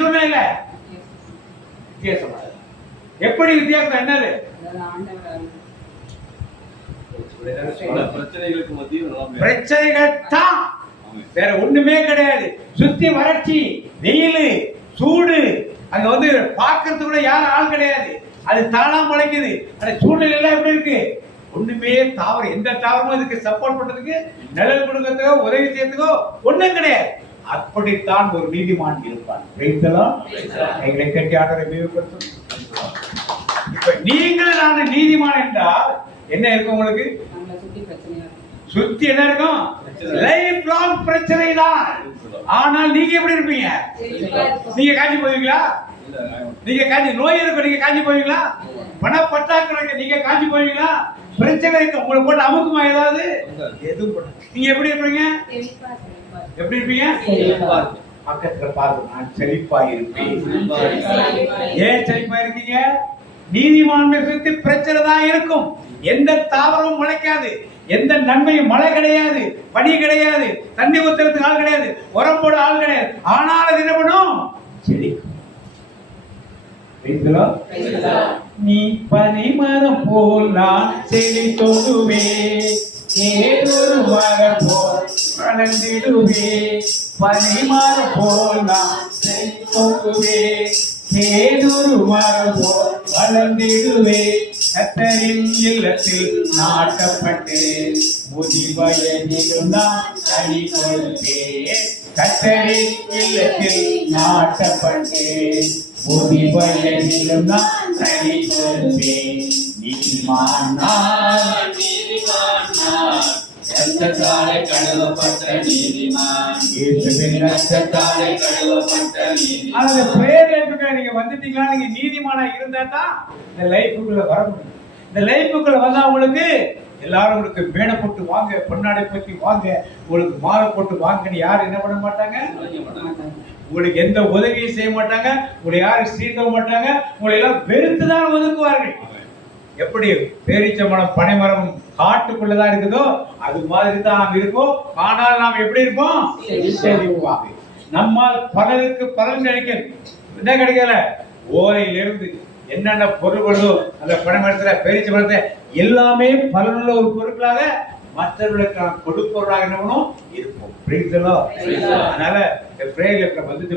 சூழ்நிலை? வித்தியாசம். எப்படி வித்தியாசம்? என்னது? பிரச்சனைகள் தான், வேற ஒண்ணுமே கிடையாது. சுத்தி வறட்சி, வெயில், சூடு. அங்க வந்து பாக்குறது கூட யாரும் ஆள் கிடையாது. அது தானா முளைக்குது. அந்த சூழ்நிலை எல்லாம் எப்படி இருக்கு? ஒண்ணுமே தாவரம், எந்த தாவரமும் இதுக்கு சப்போர்ட் பண்றதுக்கு, நிழல் கொடுக்கறதுக்கோ உதவி செய்யறதுக்கோ ஒண்ணும் கிடையாது. அப்படித்தான் ஒரு நீதிமான் இருப்பான். எங்களை கட்டி ஆண்டவரை மேம்படுத்தும். இப்ப நீங்கள் நான் நீதிமான் என்றால் என்ன இருக்கும் உங்களுக்கு? நம்மளை சுத்தி பிரச்சனையா இருக்கும். சுத்தி என்ன இருக்கும்? லைஃப் லாங் பிரச்சனை தான். ஆனால் நீங்க எப்படி இருப்பீங்க? நீங்க காஞ்சி போவீங்களா? நீங்க காஞ்சி நோய் இருக்கும், நீங்க காஞ்சி போவீங்களா? பணப்பற்றாக்குறை நீங்க காஞ்சி போவீங்களா? பிரச்சனை இருக்கு, உங்களை போட்டு அமுக்குமா ஏதாவது? எதுவும் போட. நீங்க எப்படி இருப்பீங்க? எப்படி இருப்பீங்க? பக்கத்துல பாருங்க, நான் செழிப்பா இருப்பேன். ஏன் செழிப்பா இருக்கீங்க? நீதிமான்மை சுத்தி பிரச்சனை தான் இருக்கும். எந்த தாவரமும் முளைக்காது, எந்த நன்மையும், மழை கிடையாது, பனி கிடையாது, தண்ணி ஊத்துறதுக்கு ஆள் கிடையாது, உரம் போட ஆள் கிடையாது. ஆனால் அது என்ன பண்ணும்? செழிக்கும். நீ பனிமரம் போல் நான் செழித்தோடுவே, ஏதொரு மரம் போல் வளர்ந்திடுவே. பனிமரம் போல் நான் செழித்தோடுவே, ஏதொரு மரம் போல் வளர்ந்திடுவே. கர்த்தரின் இல்லத்தில் நாட்டப்பட்டு முதிவயதிலும் நான் கனி கொடுப்பேன். கர்த்தரின் இல்லத்தில் நாட்டப்பட்டு முதிவயதிலும் நான் கனி கொடுப்பேன். நீதிமான் நான், இரத்தத்தாலே கழுவப்பட்ட நீதிமான், இயேசுவின் இரத்தத்தாலே கழுவப்பட்ட நீதிமான். அந்த பிரேயர் லைஃப்க்கு நீங்க வந்துட்டீங்களா? நீங்க நீதிமானா இருந்தா தான் இந்த லைஃபுக்குள்ள வர முடியும். இந்த லைஃபுக்குள்ள வந்தா உங்களுக்கு எல்லாரும் உங்களுக்கு மேடை போட்டு வாங்க, பொன்னாடை பத்தி வாங்க, உங்களுக்கு மாலை போட்டு வாங்கன்னு யாரும் என்ன பண்ண மாட்டாங்க? உங்களுக்கு எந்த உதவியும் செய்ய மாட்டாங்க, உங்களை யாரும் சீர்க்க மாட்டாங்க, உங்களை எல்லாம் வெறுத்துதான் ஒதுக்குவார்கள். எப்படி பேரீச்சம்பழம் பனைமரம் காட்டுக்குள்ளதான் இருக்குதோ அது மாதிரி தான் நாம் இருக்கோம். ஆனால் நாம் எப்படி இருப்போம்? செழிப்பாக. நம்மால் பலருக்கு பலன் கிடைக்கும். என்ன கிடைக்கல? ஓலையிலிருந்து என்னென்ன பொருள் வருதோ அந்த பனைமரத்துல, பேரீச்சம்பழத்தை எல்லாமே பலனுள்ள ஒரு பொருட்களாக மற்றவர்களுக்கு நாம் கொடுப்பவர்களாக என்னவனும் இருப்போம். அதனால பிரேயர்ல வந்துட்டு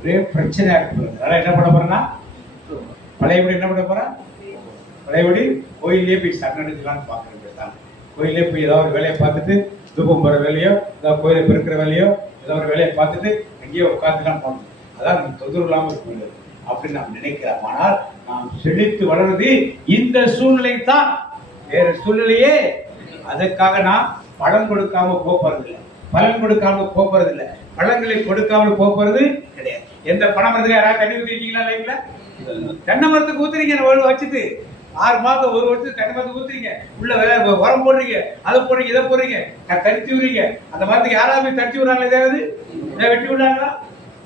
ஒரே பிரச்சனையா இருக்கு. அதனால என்ன பண்ண போறேன்னா, பழையபடி என்ன பண்ண போறேன்? பழையபடி கோயிலே போய் சரணடைக்கலான்னு பாக்குறது தான். கோயிலே போய் ஏதாவது ஒரு வேலையை பார்த்துட்டு, தூபம் போற வேலையோ, ஏதாவது கோயிலை பெருக்கிற வேலையோ, ஏதாவது ஒரு வேலையை பார்த்துட்டு அங்கேயே உட்காந்துலாம் போகணும். அதான் நம்ம தொந்தரவு இல்லாம இருக்க அப்படின்னு நாம் நினைக்கிறோம். ஆனால் நாம் செழித்து வளர்வது இந்த சூழ்நிலை தான், வேற சூழ்நிலையே. அதுக்காக நான் பழம் கொடுக்காம போறதில்லை, பலன் கொடுக்காம போறதில்லை, பழங்களை கொடுக்காமல் போறது கிடையாது. எந்த பணம் மரத்துல யாராவது தண்ணி ஊத்திருக்கீங்களா? லைஃப்ல தென்னை மரத்துக்கு ஊத்துறீங்க, வச்சுட்டு 6 மாதம் 1 வருஷத்துக்கு தென்னை மரத்துக்கு ஊத்துறீங்க, உள்ள உரம் போடுறீங்க, அதை போடுறீங்க, இதை போடுறீங்க, தரிச்சு விடுறீங்க. அந்த மரத்துக்கு யாராவது தரிச்சு விடுறாங்களா? ஏதாவது வெட்டி விடுறாங்களா?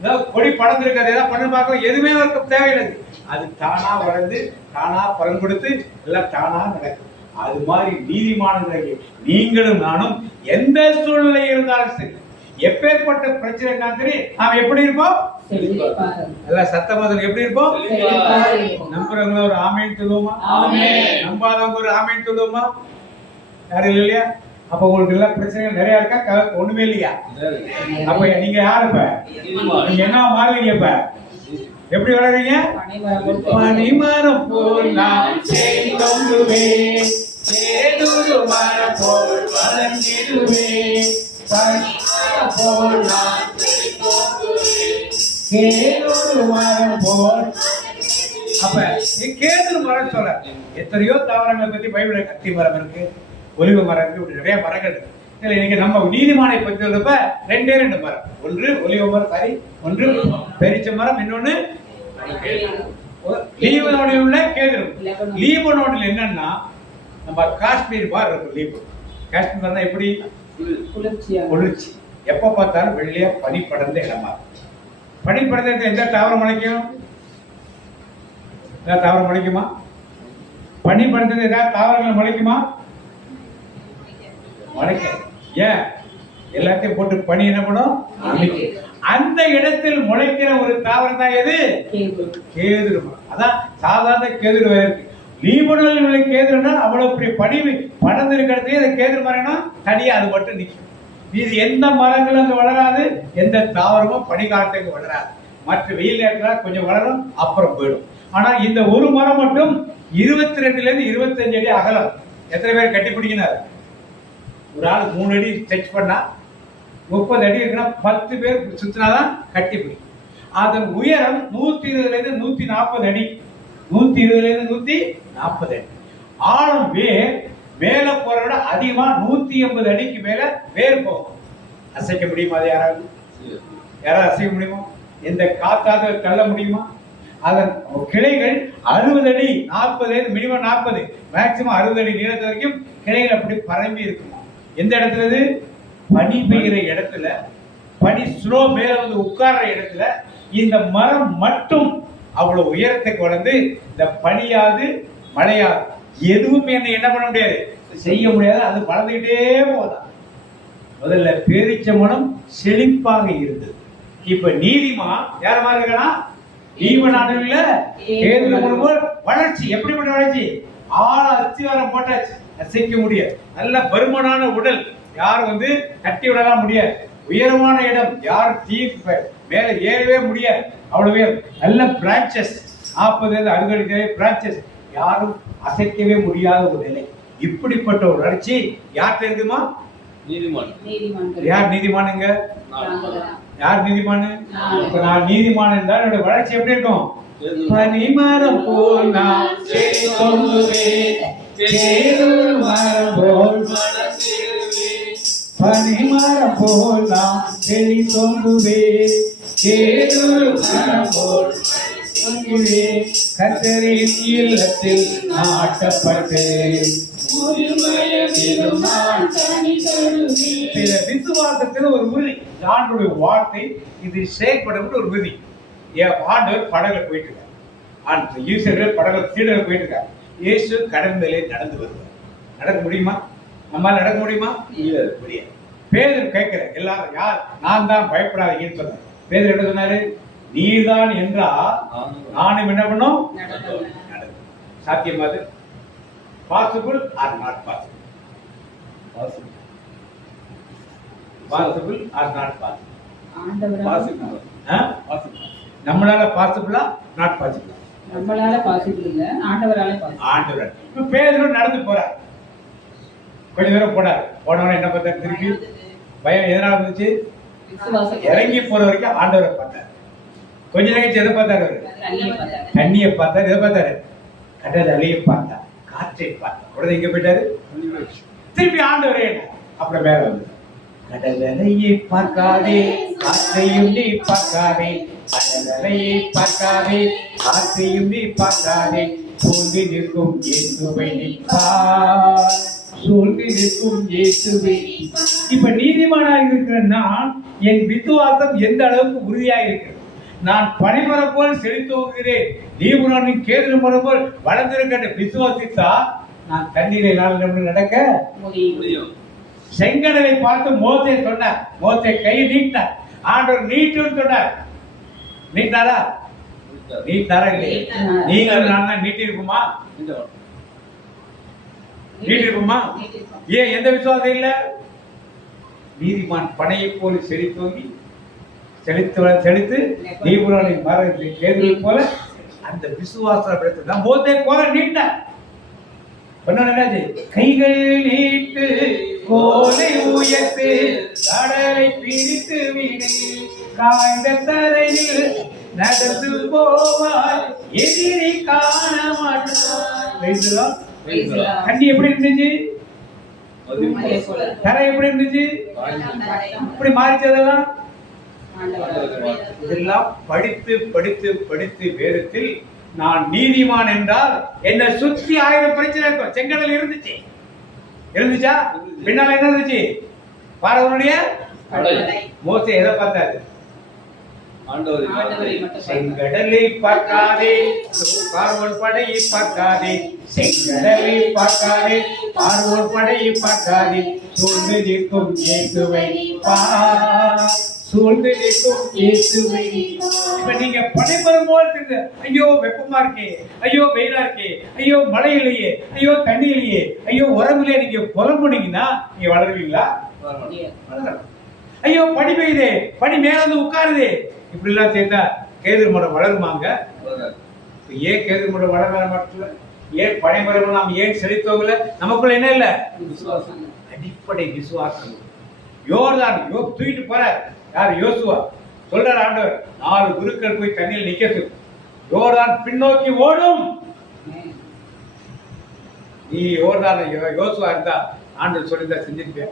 ஏதாவது கொடி படர்ந்துருக்காது, ஏதாவது பண்ணு பார்க்க எதுவுமே அவருக்கு தேவையில்லை. அது தானா வளர்ந்து தானா பலன் கொடுத்து எல்லாம் தானா நடக்கும். அது மாதிரி நீதிமானங்களை நீங்களும் நானும் எந்த சூழ்நிலை இருந்தாலும் சரி, எப்பேற்பட்ட பிரச்சனை இருந்தாலும் சரி, நாம் எப்படி இருப்போம்? எல்லாம் சத்தமாக எப்படி இருப்போம்? நம்புறவங்க ஒரு ஆமேன்னு சொல்லுவோமா? நம்பாதவங்க ஒரு ஆமேன்னு சொல்லுவோமா? யாரும் இல்லையா? அப்ப உங்களுக்கு எல்லாம் பிரச்சனைகள் நிறைய இருக்கா? ஒண்ணுமே இல்லையா? அப்ப நீங்க யாரு? இப்ப நீங்க என்ன மாறுவீங்க? இப்ப எப்படி வளர்றீங்க? பனிமரம் போல் நான் செழித்தோங்குவேன், சேதுரு மரம் போல் வளர்ந்திடுவேன், போல் நான் செழித்தோங்குவேன், சேதுரு மரம் போல். அப்ப கேதுரு மரம் சொல்ல எத்தனையோ தாவரங்களை பத்தி பைபிள்ல, கத்தி மரம் இருக்கு, ஒலிவ மரம் இருக்கு, இப்படி நிறைய மரங்கள் இருக்கு. இன்னைக்கு நம்ம நீதிமானை பற்றி சொல்றப்ப 2 மரம், ஒன்று ஒலிவ மரம், ஒன்று பெரிச்ச மரம், இன்னொன்னு லீபனோனில் உள்ள கேதுரு. லீபனோனில் என்னன்னா நம்ம காஷ்மீர் மாதிரி இருக்கும். லீபன் காஷ்மீர் தான் எப்படி குளிர்ச்சி, எப்ப பார்த்தாலும் வெள்ளையா பனி படர்ந்த இடமா. பனி படர்ந்த எந்த தாவரம் முளைக்கும்? ஏதாவது தாவரம் முளைக்குமா? பனி படர்ந்தது ஏதாவது தாவரங்கள் முளைக்குமா? முளைக்க. ஏன்? எல்லாத்தையும் போட்டு பனி என்ன பண்ணும்? அந்த இடத்தில் முளைக்கிற ஒரு தாவரம் தான் எது? கேதுரு. அதான் சாதாரண கேதுரு இருக்கு. லீபனோனில் உள்ள கேதுருன்னா அவ்வளவு பெரிய பனி படர்ந்து இருக்கிறதே அந்த கேதுரு மரம் தனியா அது மட்டும் நிற்கும். இது எந்த மரங்களும் அங்க வளராது, எந்த தாவரமும் பனிக்காலத்துக்கு வளராது. மற்ற வெயில் நேரத்தில் கொஞ்சம் வளரும், அப்புறம் போயிடும். ஆனா இந்த ஒரு மரம் மட்டும் 22 இருந்து 25 அடி அகலம். எத்தனை பேர் கட்டி பிடிக்கினார்? ஒரு ஆள் 3 அடி ஸ்ட்ரெச் பண்ணா 30 அடி இருக்குன்னா 10 பேர் சுத்தினாதான் கட்டி பிடிக்கும். அதன் உயரம் 120 இருந்து 140 அடி, 120 இருந்து 140 அடி. ஆழம் வேர் மேல போற விட அதிகமா 180 அடிக்கு மேல வேர் போகும். அசைக்க முடியுமா? அது யாராவது அசைக்க முடியுமா? எந்த காத்தாக தள்ள முடியுமா? அதன் கிளைகள் 60 அடி, 40 மினிமம் 40, மேக்சிமம் 60 அடி நீளத்து வரைக்கும் கிளைகள் அப்படி பரம்பி இருக்குமா. எந்த இடத்துல? இது பனி பெய்கிற இடத்துல, பனி ஸ்னோ மேல வந்து உட்கார்ற இடத்துல இந்த மரம் மட்டும் அவ்வளவு உயரத்துக்கு வளர்ந்து இந்த பனியாது மழையாது எதுவும் என்ன பண்ண முடியாது, செய்ய முடியாது. அது வளர்ந்துகிட்டே போதான். முதல்ல பேரிச்ச மனம் செழிப்பாக இருந்தது. இப்ப நீதிமான் யார மாதிரி இருக்கலாம்? ஈவனானவில்ல வளர்ச்சி. எப்படிப்பட்ட வளர்ச்சி? ஆழ அஸ்திவாரம் போட்டாச்சு, அசைக்க முடியாது. நல்ல பருமனான உடல், யாரும் வந்து கட்டி விடலாம் முடியாது. உயரமான இடம், யாரும் தீ மேல ஏறவே முடியாது. அவ்வளவு நல்ல பிரான்சஸ், 40-60 அடி பிரான்சஸ், யாரும் அசைக்கவே முடியாத ஒரு நிலை. இப்படிப்பட்ட ஒரு வளர்ச்சி யார்கிட்ட இருக்குமா? நீதிமான். யார் நீதிமானுங்க? யார் நீதிமானு? நான் நீதிமான் என்றால் என்னோட வளர்ச்சி எப்படி இருக்கும்? பனிமரம் போல் நான் செடி தொங்குவேன், தேனூர் மரம் போல் பனிமரம் போல் நான் செடி தொங்குவேன், தேனூர் மரம் போல் கர்த்தரின் இல்லத்தில் நாட்டப்பட்டு விசுவாசத்தில் ஒரு உறுதி. ஆண்டவருடைய வார்த்தை இது செயல்படக்கூடிய ஒரு உறுதி. ஆண்டவர் படகுல போயிட்டு இருக்காரு, யூசர்கள் படகுல சீடர்கள் போயிட்டு இருக்காரு. இயேசு கடல் மேலே நடந்து வருவார். நடக்க முடியுமா? நம்மால நடக்க முடியுமா? முடியாது. பேதுரு கேட்கிற எல்லாரும், யார் நான் தான், பயப்படாதீங்கன்னு சொன்னார். பேதுரு என்ன சொன்னாரு? நீதான் என்றா நானும் என்ன பண்ணும்? சாத்தியமா? அது possible R not possible? Possible R not possible? நம்மளால பாசிபிளா நாட் பாசிபிளா? நம்மளால பாசிபிள் இல்ல, ஆண்டவரால பாசிபிள். ஆண்டவர். இப்ப பேதுரு நடந்து போறார், கொஞ்ச தூரம் போனார். போனவன என்ன பார்த்தாரு? திருப்பி பயம் எதனால வந்துச்சு? இறங்கி போற வரைக்கும் ஆண்டவரை பார்த்தார். கொஞ்ச நேரம் எதை பார்த்தாரு? தண்ணியை பார்த்தாரு. எதை பார்த்தாரு? கடல் அலையை பார்த்தார், காற்றை பார்த்தார். உடனே எங்க போயிட்டாரு? திருப்பி ஆண்டவரே. அப்புறம் மேல வந்து கடல் அலையை பார்க்காதே, காற்றையும் நீ பார்க்காதே, கடல் அலையை பார்க்காதே, காற்றையும் நீ பார்க்காதே, சூழ்ந்து நிற்கும் இயேசுவை நீ பார், சூழ்ந்து நிற்கும் இயேசுவை. இப்ப நீதிமானாக இருக்கிற நான், என் விசுவாசம் எந்த அளவுக்கு உறுதியாக இருக்கிறது? நான் பனிமரம் போல் செழித்தோங்குகிறேன், நீபுரானின் கேதுரு மரம் போல் வளர்ந்திருக்கின்ற விசுவாசித்தா நான் தண்ணீரை நடக்க முடியும். செங்கடலை பார்த்து மோசே சொன்னார், மோசே கை நீட்டார், ஆண்டவர் நீட்டுன்னு சொன்னார். நீட்டாரா? நீட்டாரா இல்லையா? நீங்க நான் நீட்டி இருக்குமா? நீட்டி இருக்குமா? ஏன் எந்த விசுவாசம் இல்ல? நீதிமான் பனையை போல செழித்தோங்கி செழித்து நீபுரானின் மரத்தை கேதுரு போல அந்த விசுவாசம் மோசே போல நீட்ட. கைகள் நீட்டு, கோலை உயர்த்து, கடலை பிரித்து விடு, காய்ந்த தரையில் நடந்து போவாய், எதிரி காண மாட்டான். கண்ணி எப்படி இருந்துச்சு? தரை எப்படி இருந்துச்சு? இப்படி மாறிச்சதெல்லாம் இதெல்லாம் படித்து படித்து படித்து வேதத்தில் நான் நீதிமான் என்றால் என்ன சுத்தி 1000 பிரச்சனை இருக்கும். செங்கடல் இருந்துச்சா? பின்னால என்ன இருந்துச்சு? பார்வோனுடைய மோசே எதை பார்த்தாரு? செங்கடலை பார்க்காதே, பார்வோன் படையை பார்க்காதே, செங்கடலை பார்க்காதே, பார்வோன் படையை பார்க்காதே, சூழ்ந்து நிற்கும் இயேசுவை பார், சூழ்ந்து நிற்கும் இயேசுவை. இப்ப நீங்க படைபெறும் போல் இருக்கு. ஐயோ வெப்பமா இருக்கே, ஐயோ வெயிலா இருக்கே, ஐயோ மழை இல்லையே, ஐயோ தண்ணி இல்லையே, ஐயோ உரமில்லையே, நீங்க புலம்புனீங்கன்னா நீங்க வளருவீங்களா? ஐயோ பனி பெய்யுதே, பனி மேல வந்து உட்காருதே, இப்படி எல்லாம் சேர்த்தா கேதுரு மரம் வளருமாங்க? ஏன் கேதுரு மரம் வளர மாட்டல? ஏன் பனைமரம் நாம் ஏன் செழித்தோங்கல? நமக்குள்ள என்ன இல்ல? அடிப்படை விசுவாசம். யோர்தான் தூக்கிட்டு போறார். யார்? யோசுவா. சொல்றார் ஆண்டவர், 4 குருக்கள் போய் தண்ணியில் நிக்க. யோர்தான் பின்னோக்கி ஓடும். நீ யோர்தான யோசுவா இருந்தா ஆண்டவர் சொல்லியிருந்தா செஞ்சிருப்பியா?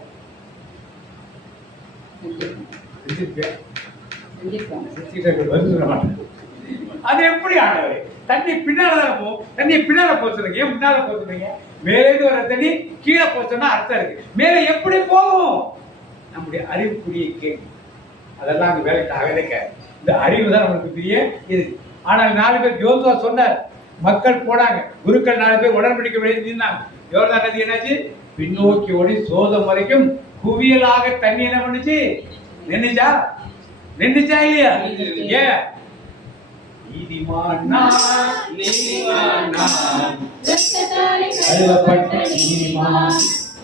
செஞ்சிருப்பியா? வந்துட மாட்டேன். அது எப்படி ஆண்டவரே? தண்ணி பின்னாலதான் போ, தண்ணி பின்னால போச்சுருங்க, ஏன் முன்னால போச்சுருங்க? மேலேருந்து வர தண்ணி கீழே போச்சோன்னா அர்த்தம் இருக்கு. மேலே எப்படி போகும்? நம்முடைய அறிவுக்குரிய கேள்வி. அதெல்லாம் அங்க வேலைக்கு ஆகலைக்க. இந்த அறிவு தான் நம்மளுக்கு பெரிய இது. ஆனால் 4 பேர் யோசுவா சொன்னார், மக்கள் போனாங்க, குருக்கள் 4 பேர் உடன்படிக்கை வெளியே நின்னாங்க. யோர்தான் நதி என்னாச்சு? பின்னோக்கி ஓடி சோதம் வரைக்கும் குவியலாக தண்ணி என்ன பண்ணுச்சு? நின்னுச்சா? நின்னுச்சா இல்லையா? ஏன்? நீதிமான் நான், நீதிமான் நான், கழுவப்பட்ட நீதிமான்,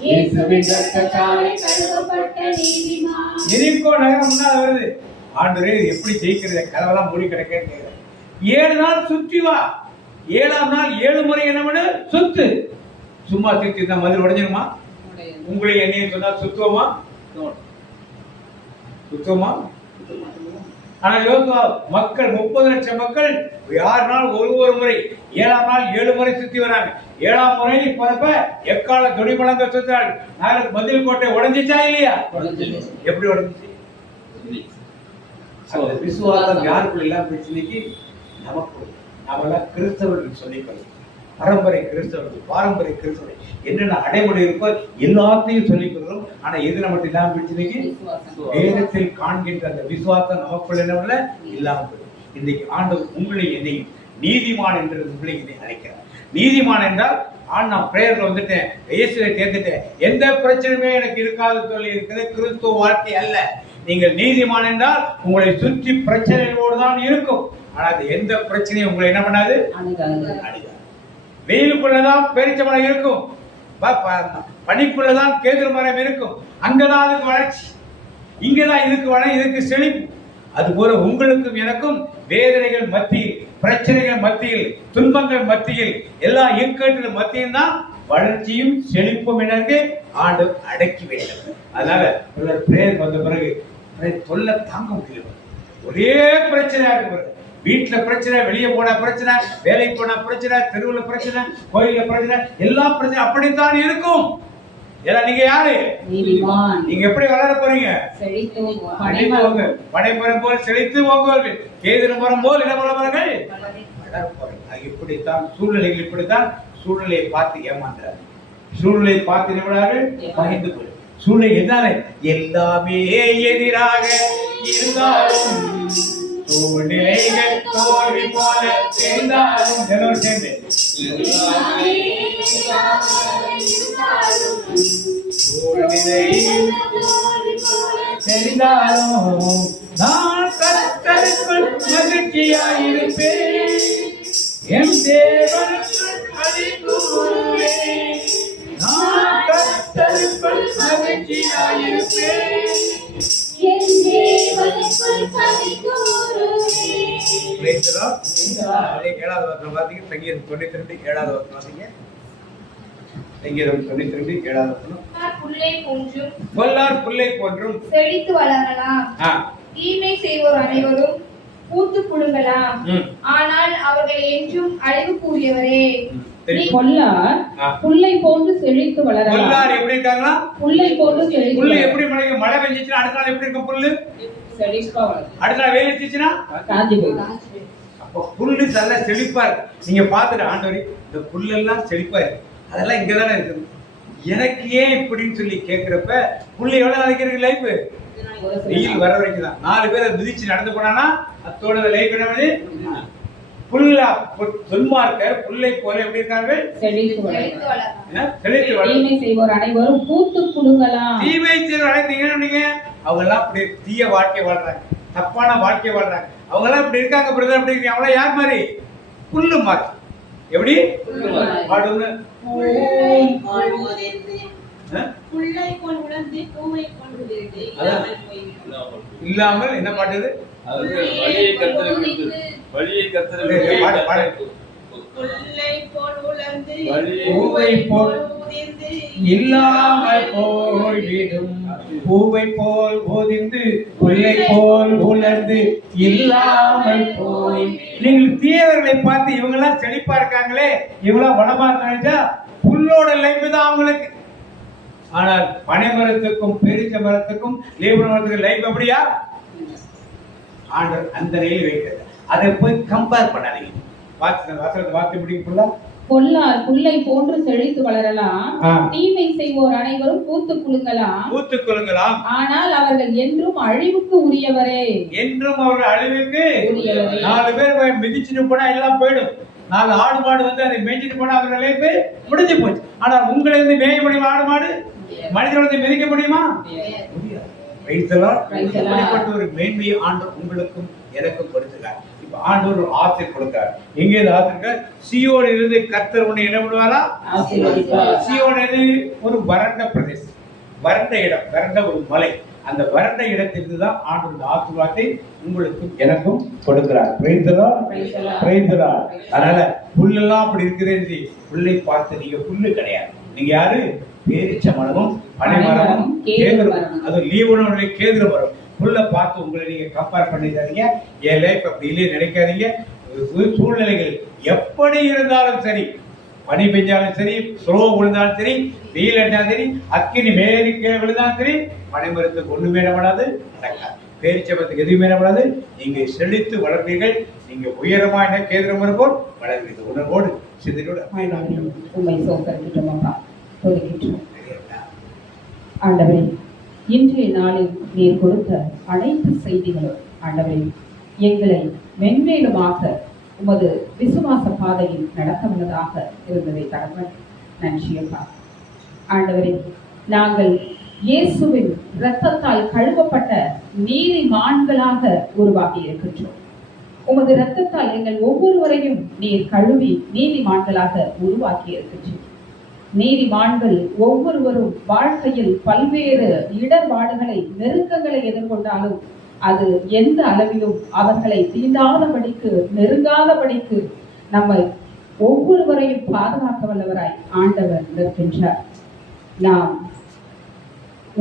இயேசுவின் இரத்தத்தாலே கழுவப்பட்ட நீதிமான். எரிகோ நகரம் முன்னால வருது. ஆண்டவரே எப்படி ஜெயிக்கிறது? கதவெல்லாம் மூடி கிடக்கேன்னு கேட்கிறேன். 7 நாள் சுற்றி வா. 7ஆம் நாள் 7 முறை என்ன பண்ணு? சுத்து. சும்மா சுத்தி இருந்தா மதில் உடைஞ்சிருமா? உங்களை என்னையும் சொன்னா சுத்துவோமா? சுத்துவோமா? ஆனா யோசுவா மக்கள் 30 லட்சம் மக்கள் 6 நாள் ஒரு முறை, 7ஆம் நாள் 7 முறை சுத்தி வராங்க. 7ஆம் முறை போறப்ப எக்கால துணி முழங்க சுத்தாள். மதில் கோட்டை உடைஞ்சிச்சா இல்லையா? எப்படி உடைஞ்சிச்சு? விசுவாசம் யாருக்குள்ள எல்லாம் பிரச்சனைக்கு நமக்கு. நாமெல்லாம் கிறிஸ்தவர்கள் சொல்லிக்கொள்ளும், பரம்பரை கிறிஸ்தவர்கள், பாரம்பரிய கிறிஸ்தவர்கள் என்னென்ன அடைமுறை இருக்கோ எல்லாத்தையும் சொல்லிக் கொள்கிறோம். ஆனா எது நமக்கு இல்லாம பிரச்சனைக்கு? வேதத்தில் காண்கின்ற அந்த விசுவாசம் நமக்குள்ள என்ன இல்லாம போயிடும். இன்னைக்கு ஆண்டவர் உங்களை என்னையும் நீதிமான் என்று உங்களை என்னை அழைக்கிறார். நீதிமான் என்றால் நான் பிரேயர்ல வந்துட்டேன், இயேசுவை தேர்ந்துட்டேன், எந்த பிரச்சனையுமே எனக்கு இருக்காது சொல்லி இருக்கிற கிறிஸ்துவ வாழ்க்கை அல்ல. நீங்கள் நீதிமான் என்றால் உங்களை சுற்றி பிரச்சனைகளோடு தான் இருக்கும். ஆனா அது எந்த பிரச்சனையும் உங்களை என்ன பண்ணாது? வெயிலுக்குள்ளதான் பேரிச்சம்பழம் இருக்கும், பனிக்குள்ளதான் கேதுரு மரம் இருக்கும். அங்கதான் அதுக்கு வளர்ச்சி, இங்கதான் இதுக்கு வளம், இதுக்கு செழிப்பு. அதுபோல உங்களுக்கும் எனக்கும் வேதனைகள் மத்தியில், பிரச்சனைகள் மத்தியில், துன்பங்கள் மத்தியில், எல்லா இக்கட்டுகள் மத்தியில் தான் வளர்ச்சியும் செழிப்பும் எனக்கு ஆண்டு அடக்கி வேண்டும். அதனால பிரேயர் வந்த பிறகு தொல்லை தாங்க முடியல. ஒரே பிரச்சனையா இருக்கு. வீட்டுல பிரச்சனை, வெளியே போன பிரச்சனை, வேலைக்கு போன பிரச்சனை, தெருவுல பிரச்சனை, கோயில பிரச்சனை, எல்லா பிரச்சனை அப்படித்தான் இருக்கும். ஏன்னா நீங்க யாரு? நீங்க எப்படி வளர போறீங்க? பனைமரம் போல் செழித்து ஓங்குவார்கள், கேதுரு மரம் போல் என்ன பண்ண போறார்கள்? வளர போறீங்க. இப்படித்தான் சூழ்நிலைகள், இப்படித்தான் சூழ்நிலையை பார்த்து ஏமாந்துறாரு. சூழ்நிலையை பார்த்து நிமிடார்கள் பகிர்ந்து கொள். சூழ்நிலை என்னால எல்லாமே எதிராக இருந்தாலும், சூழ்நிலைகள் தோல்வி போல தெரிந்தாலும், எல்லாரும் சேர்ந்து தெரிந்தாலும் நான் கர்த்தருக்குள் மகிழ்ச்சியாயிருப்பேன், என் தேவனுக்குள் களி கூறுவேன். நான் கர்த்தருக்குள் மகிழ்ச்சியாயிருப்பேன், என் தேவனுக்குள் களி கூறுவேன். 7வது வசனம் வாசிங்க. சங்கீதம் 92 7வது வசனம் வாசிங்க. சங்கீதம் 92 7வது வசனம். பொல்லார் புல்லை போன்றும் செழித்து வளரலாம், தீமை செய்வோர் அனைவரும் பூத்து குலுங்கலாம், ஆனால் அவர்கள் என்றும் அழிவுக்குரியவரே. பொல்லார் புல்லை போன்று செழித்து வளரலாம். பொல்லார் எப்படி இருக்காங்களா? புல்லை போன்று செழித்து. புல்லு எப்படி முளைக்கும்? மழை பெஞ்சிச்சுன்னா அடுத்த நாள் எப்படி இருக்கும் புல்லு? செழிப்பா வளரும். அடுத்த நாள் வெயில் அடிச்சுச்சுன்னா காஞ்சி போயிடும். அப்ப புல்லு நல்ல செழிப்பா இருக்கு. நீங்க பாத்துட்டு ஆண்டவரே இந்த புல்லெல்லாம் செழிப்பா இருக்கு, அதெல்லாம் இங்கதானே இருக்குது, எனக்கு ஏன் இப்படின்னு சொல்லி கேட்கிறப்ப புல்லு எவ்வளவு நாளைக்கு இருக்கு லைஃப்? வெயில் வர வரைக்கும் தான். 4 பேரை மிதிச்சு நடந்து போனானா அத்தோட லைஃப் என்ன? புல்லா துன்மார்க்கர் புல்லை போல எப்படி இருக்கார்கள்? செழித்து வளரலாம். தீமை செய்வோர் அனைவரும் பூத்து குலுங்கலாம். தீமை செய்வோர் அனைத்து நீங்க அவங்க எல்லாம் அப்படி தீய வாழ்க்கை வாழ்றாங்க, தப்பான வாழ்க்கை வாழ்றாங்க. அவங்க எல்லாம் இப்படி இருக்காங்க. பிரதர் அப்படி இருக்கீங்க. அவங்கள யார் மாதிரி? புல்லு மாதிரி. எப்படி பாடுங்க? இல்லாமல் என்ன பாட்டுது? வழியை கர்த்தருக்கு பூவை போல் இல்லாமல் போய்விடும், பூவை போல் போதிந்து புல்லை போல் உலர்ந்து இல்லாமல் போய். நீங்கள் தீயவர்களை பார்த்து இவங்க எல்லாம் செழிப்பா இருக்காங்களே, இவங்க வளமா இருக்காங்க, புல்லோட லைஃப் தான் அவங்களுக்கு. ஆனால் பனை மரத்துக்கும் பேரிச்ச மரத்துக்கும் லீவன மரத்துக்கும் லைஃப் அப்படியா? ஆண்டவர் அந்த நிலையில் வைக்கிறது. அதை போய் கம்பேர் பண்ணாதீங்க. வார்த்தை முடியுங்களா? பொல்லார் புல்லை போன்று செழித்து வளரலாம், தீமை செய்வோர் அனைவரும் பூத்து குலுங்கலாம், ஆனால் அவர்கள் என்றும் அழிவுக்கு உரியவரே. என்றும் அவர்கள் அழிவுக்கு உரியவரே. 4 பேர் மிதிச்சுட்டு போனா எல்லாம் போயிடும். 4 ஆடு மாடு வந்து அதை மேய்ச்சிட்டு போனா அவர்கள் லைஃப் முடிஞ்சு போச்சு. ஆனா உங்களை வந்து மேய முடியுமா? ஆடு மாடு மனிதனை வந்து மிதிக்க முடியுமா? அப்படிப்பட்ட ஒரு மேன்மையை ஆண்டவர் உங்களுக்கும் எனக்கும் கொடுத்துட்டார். இப்ப ஆண்டவர் ஒரு ஆசை கொடுத்தார். எங்க இந்த ஆசை? சீயோனில் இருந்து கர்த்தர் உன்னை என்ன பண்ணுவாரா? சீயோன் ஒரு வறண்ட பிரதேசம், வறண்ட இடம், வறண்ட ஒரு மலை. அந்த வறண்ட இடத்திலிருந்து தான் ஆண்டவர் ஆசீர்வாதத்தை உங்களுக்கும் எனக்கும் கொடுக்கிறார். அதனால புல்லெல்லாம் அப்படி இருக்குது. புல்லை பார்த்து நீங்க புல்லு கிடையாது. நீங்க யாரு? பேரிச்ச மரமும் பனை மரமும் கேதுரு மரம். அது லீவனுடைய கேதுரு மரம். புல்ல பார்த்து உங்களை நீங்க கம்பேர் பண்ணிடாதீங்க. என் லைஃப் அப்படி இல்லையே நினைக்காதீங்க. சூழ்நிலைகள் எப்படி இருந்தாலும் சரி, பனி பெஞ்சாலும் சரி, ஸ்லோ விழுந்தாலும் சரி, வெயில் அடிச்சாலும் சரி, அக்கினி மேலே கீழே விழுந்தாலும் சரி, பனை மரத்துக்கு ஒண்ணுமே நடக்காது, நடக்காது. பேரிச்சமரத்துக்கு எதுவுமே நடக்காது. நீங்க செழித்து வளர்வீர்கள். நீங்க உயரமா என்ன கேதுரு மரம் போல் வளர்வீர்கள். உணர்வோடு சிந்தனையோடு ஆண்டவரே, இன்றைய நாளில் நீர் கொடுத்த அனைத்து செய்திகளும் ஆண்டவரே எங்களை மென்மேலுமாக உமது விசுவாச பாதையில் நடத்தவல்லதாக இருந்ததை தகவல் நன்றியப்பா. ஆண்டவரே, நாங்கள் இயேசுவின் இரத்தத்தால் கழுவப்பட்ட நீதிமான்களாக உருவாகி இருக்கின்றோம். உமது இரத்தத்தால் எங்கள் ஒவ்வொருவரையும் நீர் கழுவி நீதிமான்களாக உருவாக்கி இருக்கின்றோம். நீதிமான்கள் ஒவ்வொருவரும் வாழ்க்கையில் பல்வேறு இடர்பாடுகளை, நெருக்கங்களை எதிர்கொண்டாலும் அது எந்த அளவிலும் அவர்களை தீண்டாதபடிக்கு, நெருங்காதபடிக்கு நம்மை ஒவ்வொருவரையும் பாதுகாக்க வல்லவராய் ஆண்டவர் நிற்கின்றார். நாம்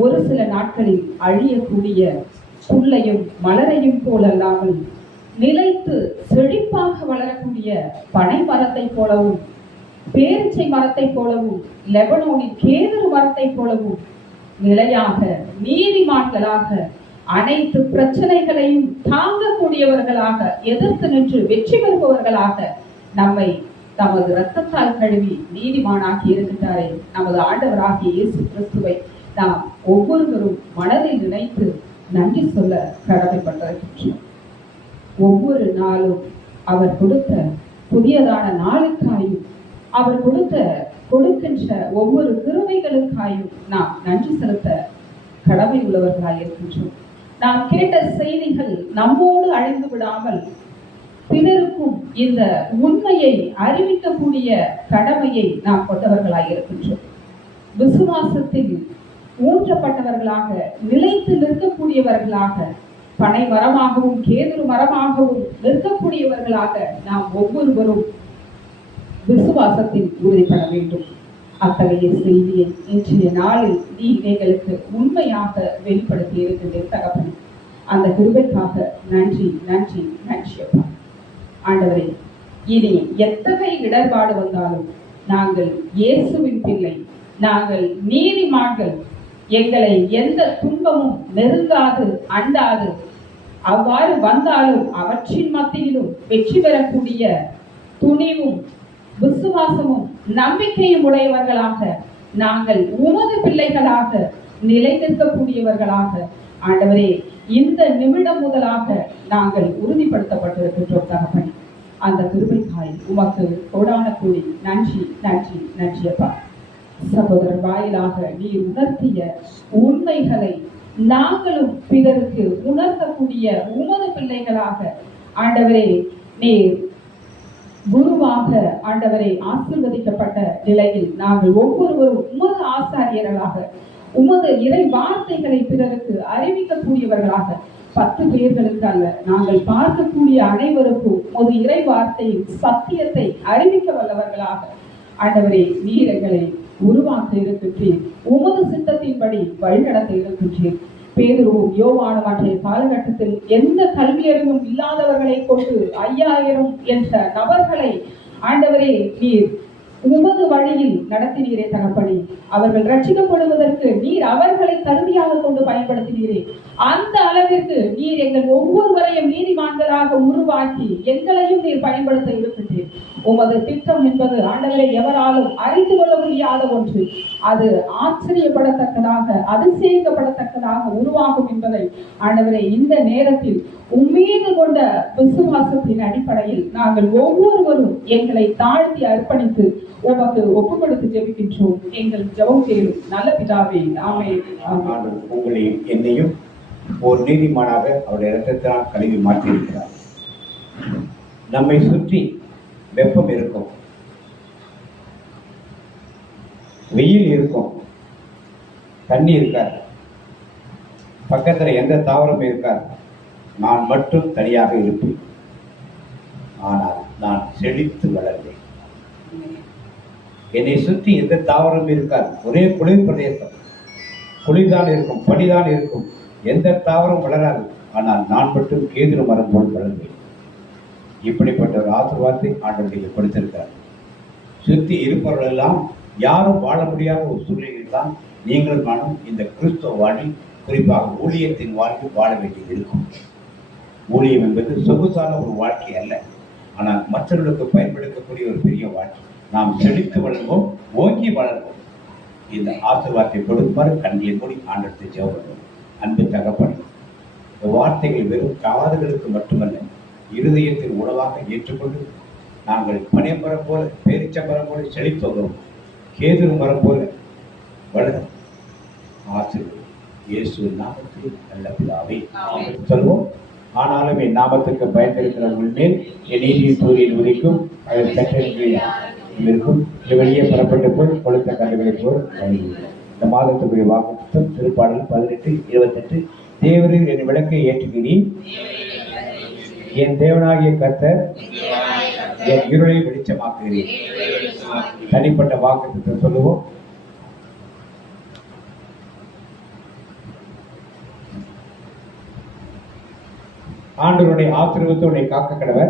ஒரு சில நாட்களில் அழியக்கூடிய புல்லையும் மலரையும் போலல்லாமல் நிலைத்து செழிப்பாக வளரக்கூடிய பனை மரத்தை போலவும், பேரிச்சை மரத்தை போலவும், லெபனோனின் கேதுரு மரத்தை போலவும் நிலையாக நீதிமான்களாக அனைத்து பிரச்சனைகளையும் தாங்கக்கூடியவர்களாக, எதிர்த்து நின்று வெற்றி பெறுபவர்களாக நம்மை தமது இரத்தத்தால் கழுவி நீதிமானாகி இருக்கின்றாரே நமது ஆண்டவராகிய இயேசு கிறிஸ்துவை நாம் ஒவ்வொருவரும் மனதில் நினைத்து நன்றி சொல்ல கடமைப்பட்டிருக்கின்றோம். ஒவ்வொரு நாளும் அவர் கொடுத்த புதியதான நாளுக்காயும், அவர் கொடுக்கின்ற ஒவ்வொரு கிருபைகளுக்காயும் நாம் நன்றி செலுத்த கடமை உள்ளவர்களாய் இருக்கின்றோம். நாம் கேட்ட செய்திகள் நம்மோடு அழிந்து விடாமல் பிறருக்கும் இந்த உண்மையை அறிவிக்கக்கூடிய கடமையை நாம் கொண்டவர்களாய் இருக்கின்றோம். விசுவாசத்தில் ஊன்றப்பட்டவர்களாக, நிலைத்து நிற்கக்கூடியவர்களாக, பனை மரமாகவும் கேதுரு மரமாகவும் நிற்கக்கூடியவர்களாக நாம் ஒவ்வொருவரும் விசுவாசத்தில் உறுதிப்பட வேண்டும். அத்தகைய செய்தியை இன்றைய நாளில் நீ எங்களுக்கு உண்மையாக வெளிப்படுத்தி இருக்கின்ற தகப்பனே, அந்த கிருபைக்காக நன்றி நன்றி நன்றி அப்பா. ஆண்டவரே, இனி எத்தகைய இடர்பாடு வந்தாலும் நாங்கள் இயேசுவின் பிள்ளை, நாங்கள் நீதிமான்கள், எங்களை எந்த துன்பமும் நெருங்காது அண்டாது. அவ்வாறு வந்தாலும் அவற்றின் மத்தியிலும் வெற்றி பெறக்கூடிய துணிவும் விசுவாசமும் நம்பிக்கையும் உடையவர்களாக நாங்கள் உமது பிள்ளைகளாக நிலை நிற்கக்கூடியவர்களாக ஆண்டவரே இந்த நிமிடம் முதலாக நாங்கள் உறுதிப்படுத்தப்பட்டிருக்கின்றோம் தகப்பனே. அந்த கிருபைக்காய் உமக்கு கோடான கூடி நன்றி நன்றி நன்றி அப்பா. சகோதரர் வாயிலாக நீர் உணர்த்திய உண்மைகளை நாங்களும் பிறருக்கு உணர்த்தக்கூடிய உமது பிள்ளைகளாக ஆண்டவரே நீர் குருவாக ஆண்டவரை ஆசீர்வதிக்கப்பட்ட நிலையில் நாங்கள் ஒவ்வொருவரும் உமது ஆசாரியர்களாக உமது இறை வார்த்தைகளை பிறருக்கு அறிவிக்கக்கூடியவர்களாக 10 பேர்களுக்கு அல்ல, நாங்கள் பார்க்கக்கூடிய அனைவருக்கும் உமது இறை வார்த்தையின் சத்தியத்தை அறிவிக்க வல்லவர்களாக ஆண்டவரே நீர் எங்களை உருவாக்க இருக்கின்றீர். உமது சித்தத்தின்படி வழிநடத்த இருக்கின்றீர். பேதுருவும் யோவானும் அன்றைய காலகட்டத்தில் எந்த கல்வியறிவும் இல்லாதவர்களை கொண்டு 5000 என்ற நபர்களை ஆண்டவரே நீர் உமது வழியில் நடத்தினீரே தகப்பனே. அவர்கள் ரட்சிக்கப்படுவதற்கு நீர் அவர்களை கருவியாக கொண்டு பயன்படுத்தினீரே. அந்த அளவிற்கு நீர் எங்கள் ஒவ்வொருவரையும் நீதிமான்களாக உருவாக்கி எங்களையும் நீர் பயன்படுத்த இருக்கின்றீர். உமது திட்டம் என்பது ஆண்டவரை எவராலும் அறிந்து கொள்ள முடியாத ஒன்று. அது ஆச்சரியப்படத்தக்கதாக அதிசயிக்கப்படத்தக்கதாக உருவாகும் என்பதை ஆண்டவரை இந்த நேரத்தில் உம்மீது கொண்ட விசுவாசத்தின் அடிப்படையில் நாங்கள் ஒவ்வொருவரும் எங்களை தாழ்த்தி அர்ப்பணித்து உமக்கு ஒப்பு கொடுத்து ஜெபிக்கின்றோம். எங்கள் ஜெபம் கேளும் நல்ல பிதாவே. ஆமென். உங்களையும் என்னையும் ஒரு நீதிமானாக அவருடைய இரத்தத்தினால் கழுவி மாற்றியிருக்கிறார். நம்மை சுற்றி வெப்பம் இருக்கும், வெயில் இருக்கும், தண்ணி இருக்காது, பக்கத்துல எந்த தாவரமும் இருக்காது. நான் மட்டும் தனியாக இருப்பேன். ஆனால் நான் செழித்து வளர்ந்தேன். என்னை சுற்றி எந்த தாவரமும் இருக்காது. ஒரே குளிர் பிரதேசம், குளிர்தான் இருக்கும், பனிதான் இருக்கும், எந்த தாவரம் வளராது. ஆனால் நான் மட்டும் கேதுரு மரம் போல் வளர்ந்தேன். இப்படிப்பட்ட ஒரு ஆசீர்வாதத்தை ஆண்டவருக்கு கொடுத்திருக்கிறார். சுற்றி இருப்பவர்கள் எல்லாம் யாரும் வாழ முடியாத ஒரு சூழ்நிலையில் தான் நீங்களும் நானும் இந்த கிறிஸ்தவ வாழ்வில், குறிப்பாக ஊழியத்தின் வாழ்வில் வாழ வேண்டியது இருக்கும். ஊழியம் என்பது சொகுசான ஒரு வாழ்க்கை அல்ல, ஆனால் மற்றவர்களுக்கு பயன்படுத்தக்கூடிய ஒரு பெரிய வாழ்க்கை. நாம் செழித்து வளர்வோம், ஓங்கி வளர்வோம். இந்த ஆசீர்வாதத்தை கொடுக்குமாறு கண்களை மூடி ஆண்டவரை ஜெபிப்போம். அன்பு தகப்பனே, இந்த வார்த்தைகள் வெறும் காதுகளுக்கு மட்டுமல்ல, இருதயத்தின் உணவாக ஏற்றுக்கொண்டு நாங்கள் பனைமரம் போல, பேரிச்சம்பரம் போல செழித்தோம், கேதுரு மரம் போல வளர ஆசீர்வாதம் இயேசுவின் நாமத்தில் நல்ல பிதாவே சொல்வோம். ஆனாலும் என் நாமத்துக்கு பயந்திருக்கிறவர்கள் மேல் என் நீதியின் சூரியன் உதிக்கும், அதன் சட்டங்களில் இருக்கும். வெளியே புறப்பட்டு போய் கொளுத்த கண்டுகளை போல் இந்த மாதத்துக்குரிய வாக்குத்தம் திருப்பாடல் 18:28. தேவரில் என் விளக்கை ஏற்றுகிறேன், என் தேவனாகிய கர்த்தர் என் இருளை வெளிச்சமாக்குகிறேன். தனிப்பட்ட வாக்குத்தத்தை சொல்லுவோம். ஆண்டவருடைய ஆசீர்வாதத்தை காக்க கடவர்.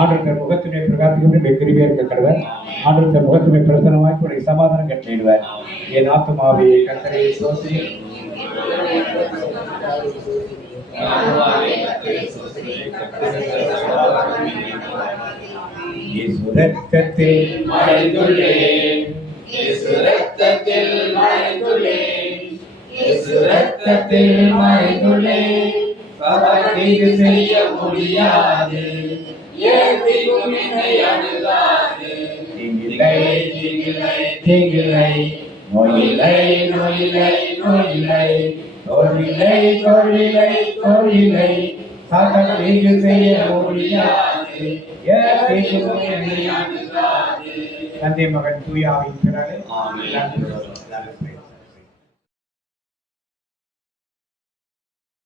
ஆண்டவர் முகத்தினை பிரகாசிக்கும் கிருபையா இருக்க கடவர். ஆண்டவர் முகத்தினை பிரசனமாக்கி உடைய சமாதானம் கட்டிடுவார். என் ஆத்துமாவே கர்த்தரை ஸ்தோத்திரி. இயேசு ரத்தத்தில் மறைந்துள்ளேன், இயேசு ரத்தத்தில் மறைந்துள்ளேன், இயேசு ரத்தத்தில் மறைந்துள்ளேன். தீங்கு செய்ய முடியாது, தீங்கும் என்னை அணுகாது. தீங்கில்லை, தீங்கில்லை, தீங்கில்லை, நோயில்லை, நோயில்லை, நோயில்லை, தோல்வில்லை, தோல்வில்லை, தோல்வில்லை. தீங்கு செய்ய முடியாது, தீங்கும் என்னை அணுகாது. தந்தை மகன் தூய ஆவியின் பெயராலே ஆமென்.